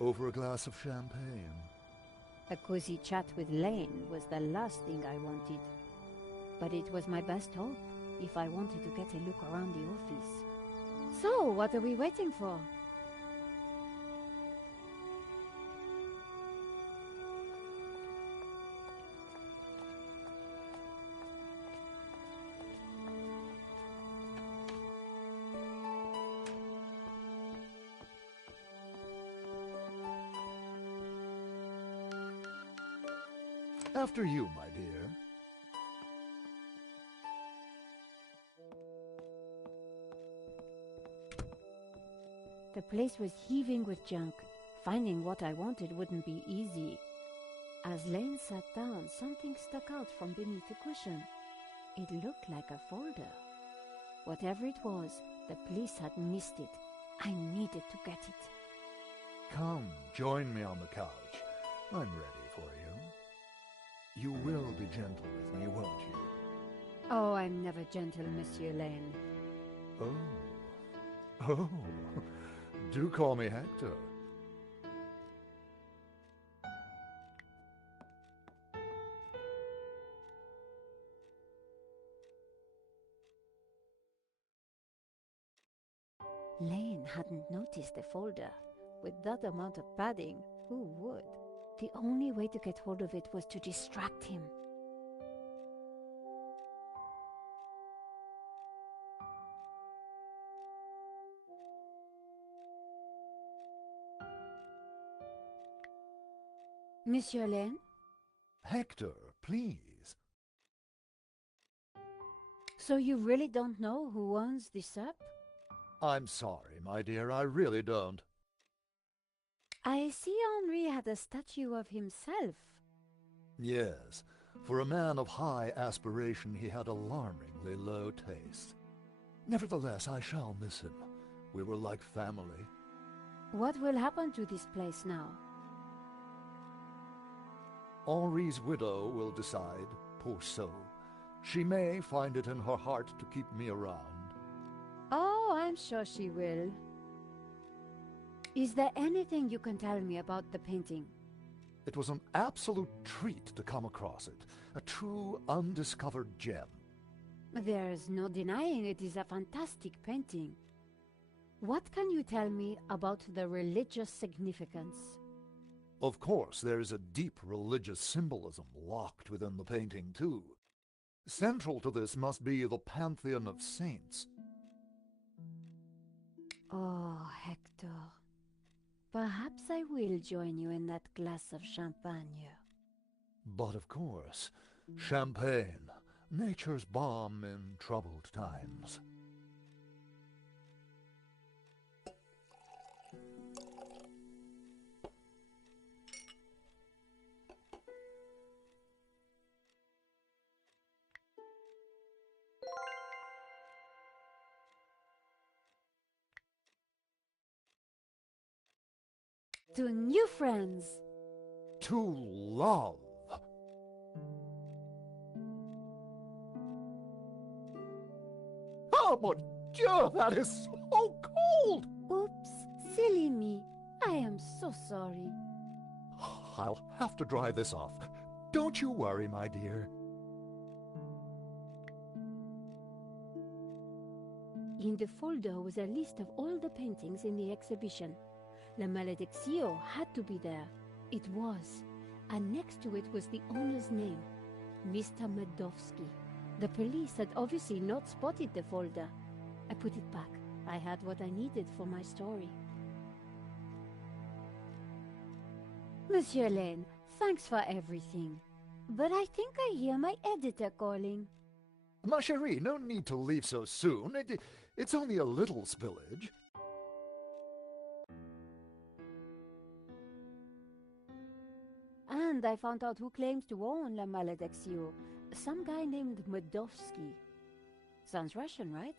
over a glass of champagne. A cozy chat with Lane was the last thing I wanted. But it was my best hope if I wanted to get a look around the office. So, what are we waiting for? After you, my dear. The place was heaving with junk. Finding what I wanted wouldn't be easy. As Lane sat down, something stuck out from beneath the cushion. It looked like a folder. Whatever it was, the police had missed it. I needed to get it. Come, join me on the couch. I'm ready for you. You will be gentle with me, won't you? Oh, I'm never gentle, Monsieur Lane. Oh, do call me Hector. Lane hadn't noticed the folder. With that amount of padding, who would? The only way to get hold of it was to distract him. Monsieur Lane? Hector, please. So you really don't know who owns this up? I'm sorry, my dear, I really don't. I see Henri had a statue of himself. Yes, for a man of high aspiration, he had alarmingly low taste. Nevertheless, I shall miss him. We were like family. What will happen to this place now? Henri's widow will decide, poor soul. She may find it in her heart to keep me around. Oh, I'm sure she will. Is there anything you can tell me about the painting? It was an absolute treat to come across it. A true undiscovered gem. There's no denying it is a fantastic painting. What can you tell me about the religious significance? Of course, there is a deep religious symbolism locked within the painting, too. Central to this must be the pantheon of saints. Oh, Hector. Perhaps I will join you in that glass of champagne. But of course, champagne, nature's balm in troubled times. To new friends. To love. Oh, mon Dieu, that is so cold! Oops, silly me. I am so sorry. I'll have to dry this off. Don't you worry, my dear. In the folder was a list of all the paintings in the exhibition. La Malediccio had to be there. It was. And next to it was the owner's name, Mr. Medovsky. The police had obviously not spotted the folder. I put it back. I had what I needed for my story. Monsieur Lane, thanks for everything. But I think I hear my editor calling. Ma chérie, no need to leave so soon. It's only a little spillage. And I found out who claims to own La Malediccio. Some guy named Medovsky. Sounds Russian, right?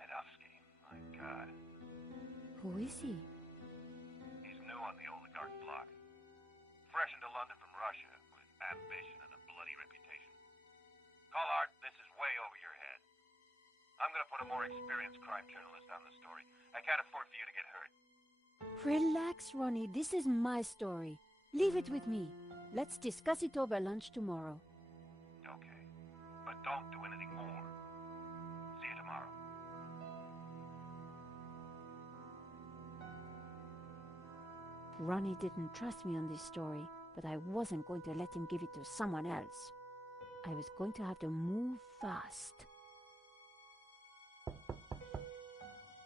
Medovsky, my God. Who is he? He's new on the oligarch block. Fresh into London from Russia, with ambition and a bloody reputation. Collard, this is way over your head. I'm gonna put a more experienced crime journalist on the story. I can't afford for you to get hurt. Relax, Ronnie. This is my story. Leave it with me. Let's discuss it over lunch tomorrow. Okay. But don't do anything more. See you tomorrow. Ronnie didn't trust me on this story, but I wasn't going to let him give it to someone else. I was going to have to move fast.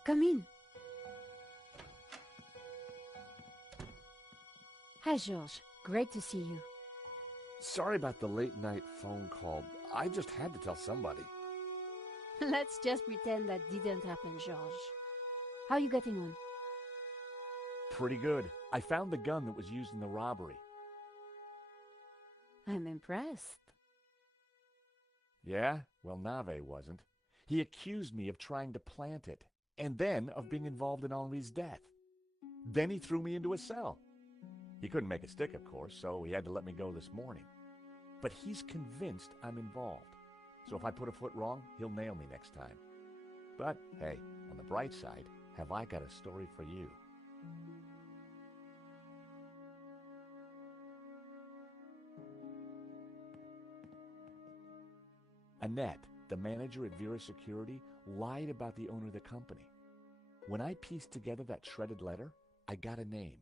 Come in. Hi, Georges. Great to see you. Sorry about the late-night phone call. I just had to tell somebody. Let's just pretend that didn't happen, Georges. How are you getting on? Pretty good. I found the gun that was used in the robbery. I'm impressed. Yeah? Well, Nave wasn't. He accused me of trying to plant it, and then of being involved in Henri's death. Then he threw me into a cell. He couldn't make a stick, of course, so he had to let me go this morning. But he's convinced I'm involved. So if I put a foot wrong, he'll nail me next time. But, hey, on the bright side, have I got a story for you. Annette, the manager at Vera Security, lied about the owner of the company. When I pieced together that shredded letter, I got a name,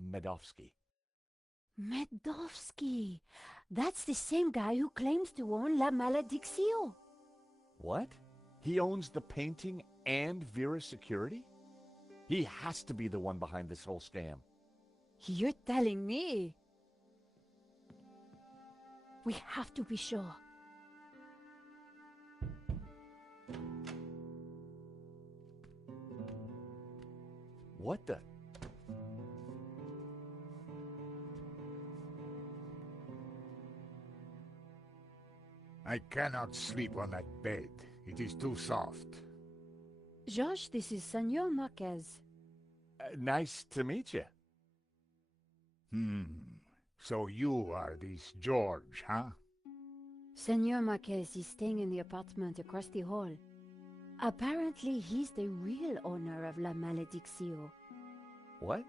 Medovsky. Medovsky! That's the same guy who claims to own La Malediccio. What? He owns the painting and Vera Security? He has to be the one behind this whole scam. You're telling me? We have to be sure. What the? I cannot sleep on that bed. It is too soft. George, this is Senor Marquez. Nice to meet you. So you are this George, huh? Senor Marquez is staying in the apartment across the hall. Apparently, he's the real owner of La Malediccio. What?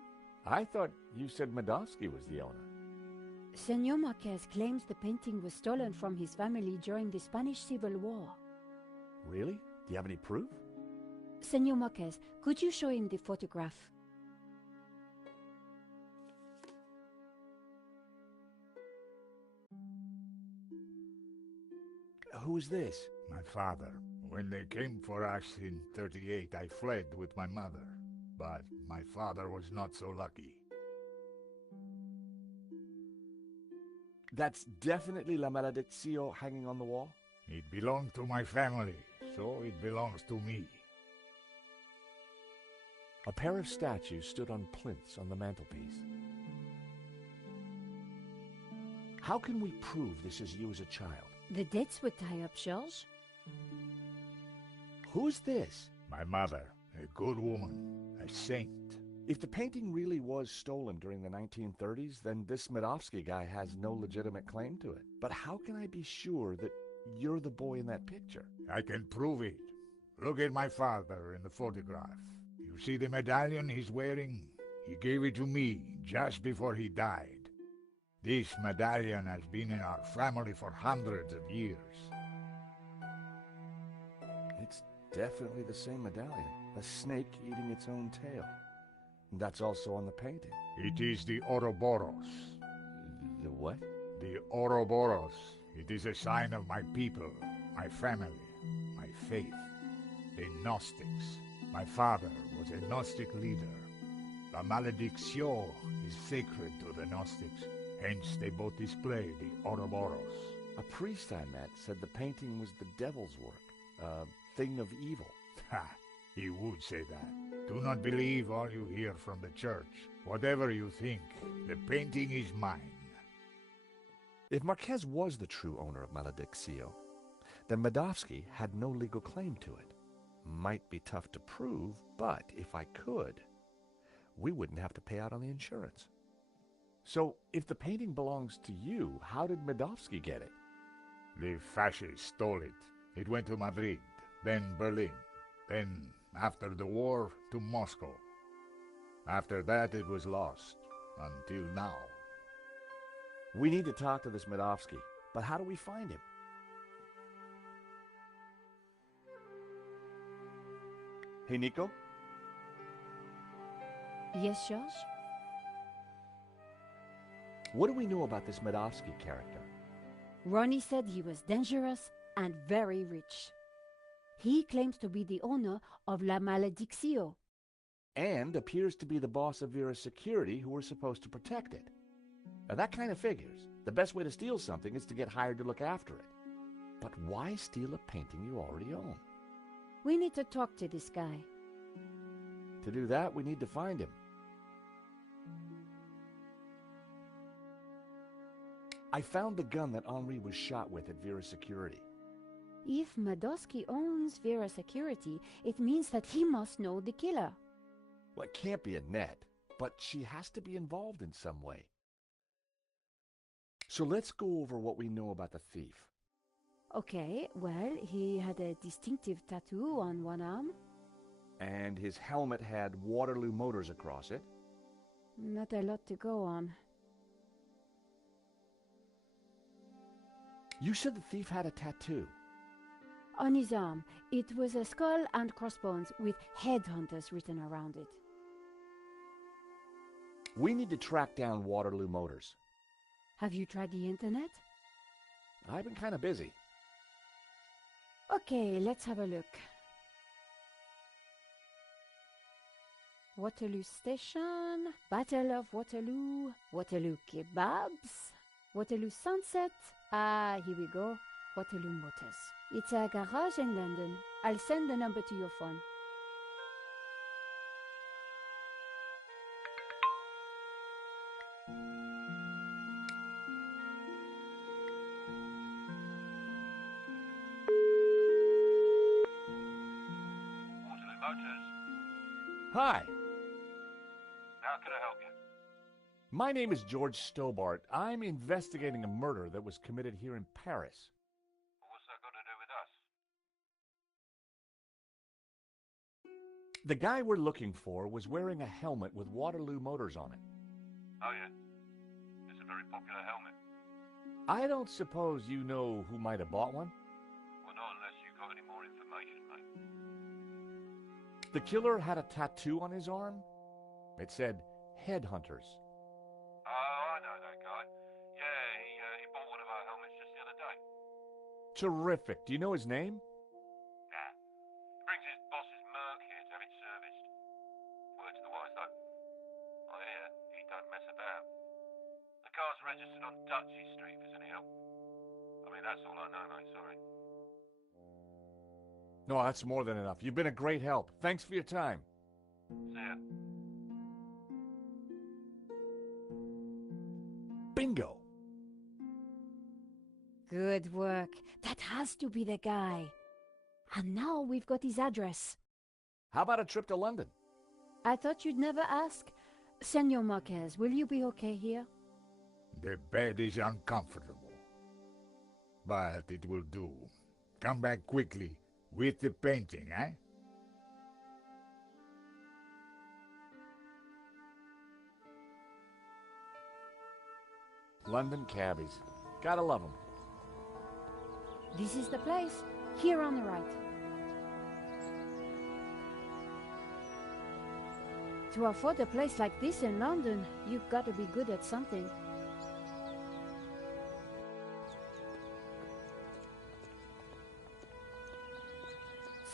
I thought you said Medovsky was the owner. Senor Marquez claims the painting was stolen from his family during the Spanish Civil War. Really? Do you have any proof? Senor Marquez, could you show him the photograph? Who's this? My father. When they came for us in 38, I fled with my mother. But my father was not so lucky. That's definitely La Malediccio hanging on the wall? It belonged to my family, so it belongs to me. A pair of statues stood on plinths on the mantelpiece. How can we prove this is you as a child? The dates would tie up, George. Who's this? My mother, a good woman, a saint. If the painting really was stolen during the 1930s, then this Medovsky guy has no legitimate claim to it. But how can I be sure that you're the boy in that picture? I can prove it. Look at my father in the photograph. You see the medallion he's wearing? He gave it to me just before he died. This medallion has been in our family for hundreds of years. It's definitely the same medallion. A snake eating its own tail. That's also on the painting. It is the Ouroboros. The what? The Ouroboros. It is a sign of my people, my family, my faith. The Gnostics. My father was a Gnostic leader. La Malediccio is sacred to the Gnostics. Hence they both display the Ouroboros. A priest I met said the painting was the devil's work. A thing of evil. Ha! He would say that. Do not believe all you hear from the church. Whatever you think, the painting is mine. If Marquez was the true owner of Malediccio, then Medovsky had no legal claim to it. Might be tough to prove, but if I could, we wouldn't have to pay out on the insurance. So, if the painting belongs to you, how did Medovsky get it? The fascists stole it. It went to Madrid, then Berlin, then, after the war, to Moscow. After that, it was lost, until now. We need to talk to this Medovsky, but how do we find him? Hey, Nico? Yes, George? What do we know about this Medovsky character? Ronnie said he was dangerous and very rich. He claims to be the owner of La Malediccio. And appears to be the boss of Vera Security, who were supposed to protect it. Now that kind of figures. The best way to steal something is to get hired to look after it. But why steal a painting you already own? We need to talk to this guy. To do that, we need to find him. I found the gun that Henri was shot with at Vera Security. If Madosky owns Vera Security, it means that he must know the killer. Well, it can't be Annette, but she has to be involved in some way. So let's go over what we know about the thief. Okay, well, he had a distinctive tattoo on one arm. And his helmet had Waterloo Motors across it. Not a lot to go on. You said the thief had a tattoo. On his arm, it was a skull and crossbones with headhunters written around it. We need to track down Waterloo Motors. Have you tried the internet? I've been kind of busy. Okay, let's have a look. Waterloo Station, Battle of Waterloo, Waterloo Kebabs, Waterloo Sunset. Ah, here we go. Waterloo Motors. It's a garage in London. I'll send the number to your phone. Waterloo Motors. Hi, How can I help you? my name is George Stobart. I'm investigating a murder that was committed here in Paris. What's that got to do with us? The guy we're looking for was wearing a helmet with Waterloo Motors on it. Oh, yeah. It's a very popular helmet. I don't suppose you know who might have bought one? Well, not unless you've got any more information, mate. The killer had a tattoo on his arm. It said, Headhunters. Oh, I know that guy. Yeah, he bought one of our helmets just the other day. Terrific. Do you know his name? Nah. Brings his boss's Merc here to have it serviced. Word to the wise, though. I hear he don't mess about. The car's registered on Dutchy Street, if there's any help. I mean, that's all I know, mate, sorry. No, that's more than enough. You've been a great help. Thanks for your time. See ya. Bingo! Good work. That has to be the guy. And now we've got his address. How about a trip to London? I thought you'd never ask. Senor Marquez, will you be okay here? The bed is uncomfortable. But it will do. Come back quickly with the painting, eh? London cabbies. Gotta love them. This is the place. Here on the right. To afford a place like this in London, you've got to be good at something.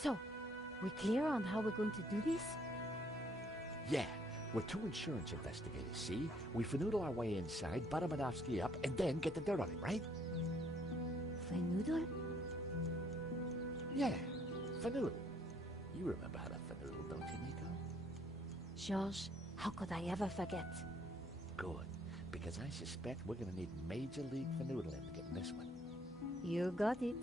So, we clear on how we're going to do this? Yeah, we're two insurance investigators, see? We finagle our way inside, butter Manovsky up, and then get the dirt on him, right? Finagle? Yeah, finagle. You remember how to finagle, don't you, Nico? George, how could I ever forget? Good, because I suspect we're gonna need Major League Fanoodling to get in this one. You got it.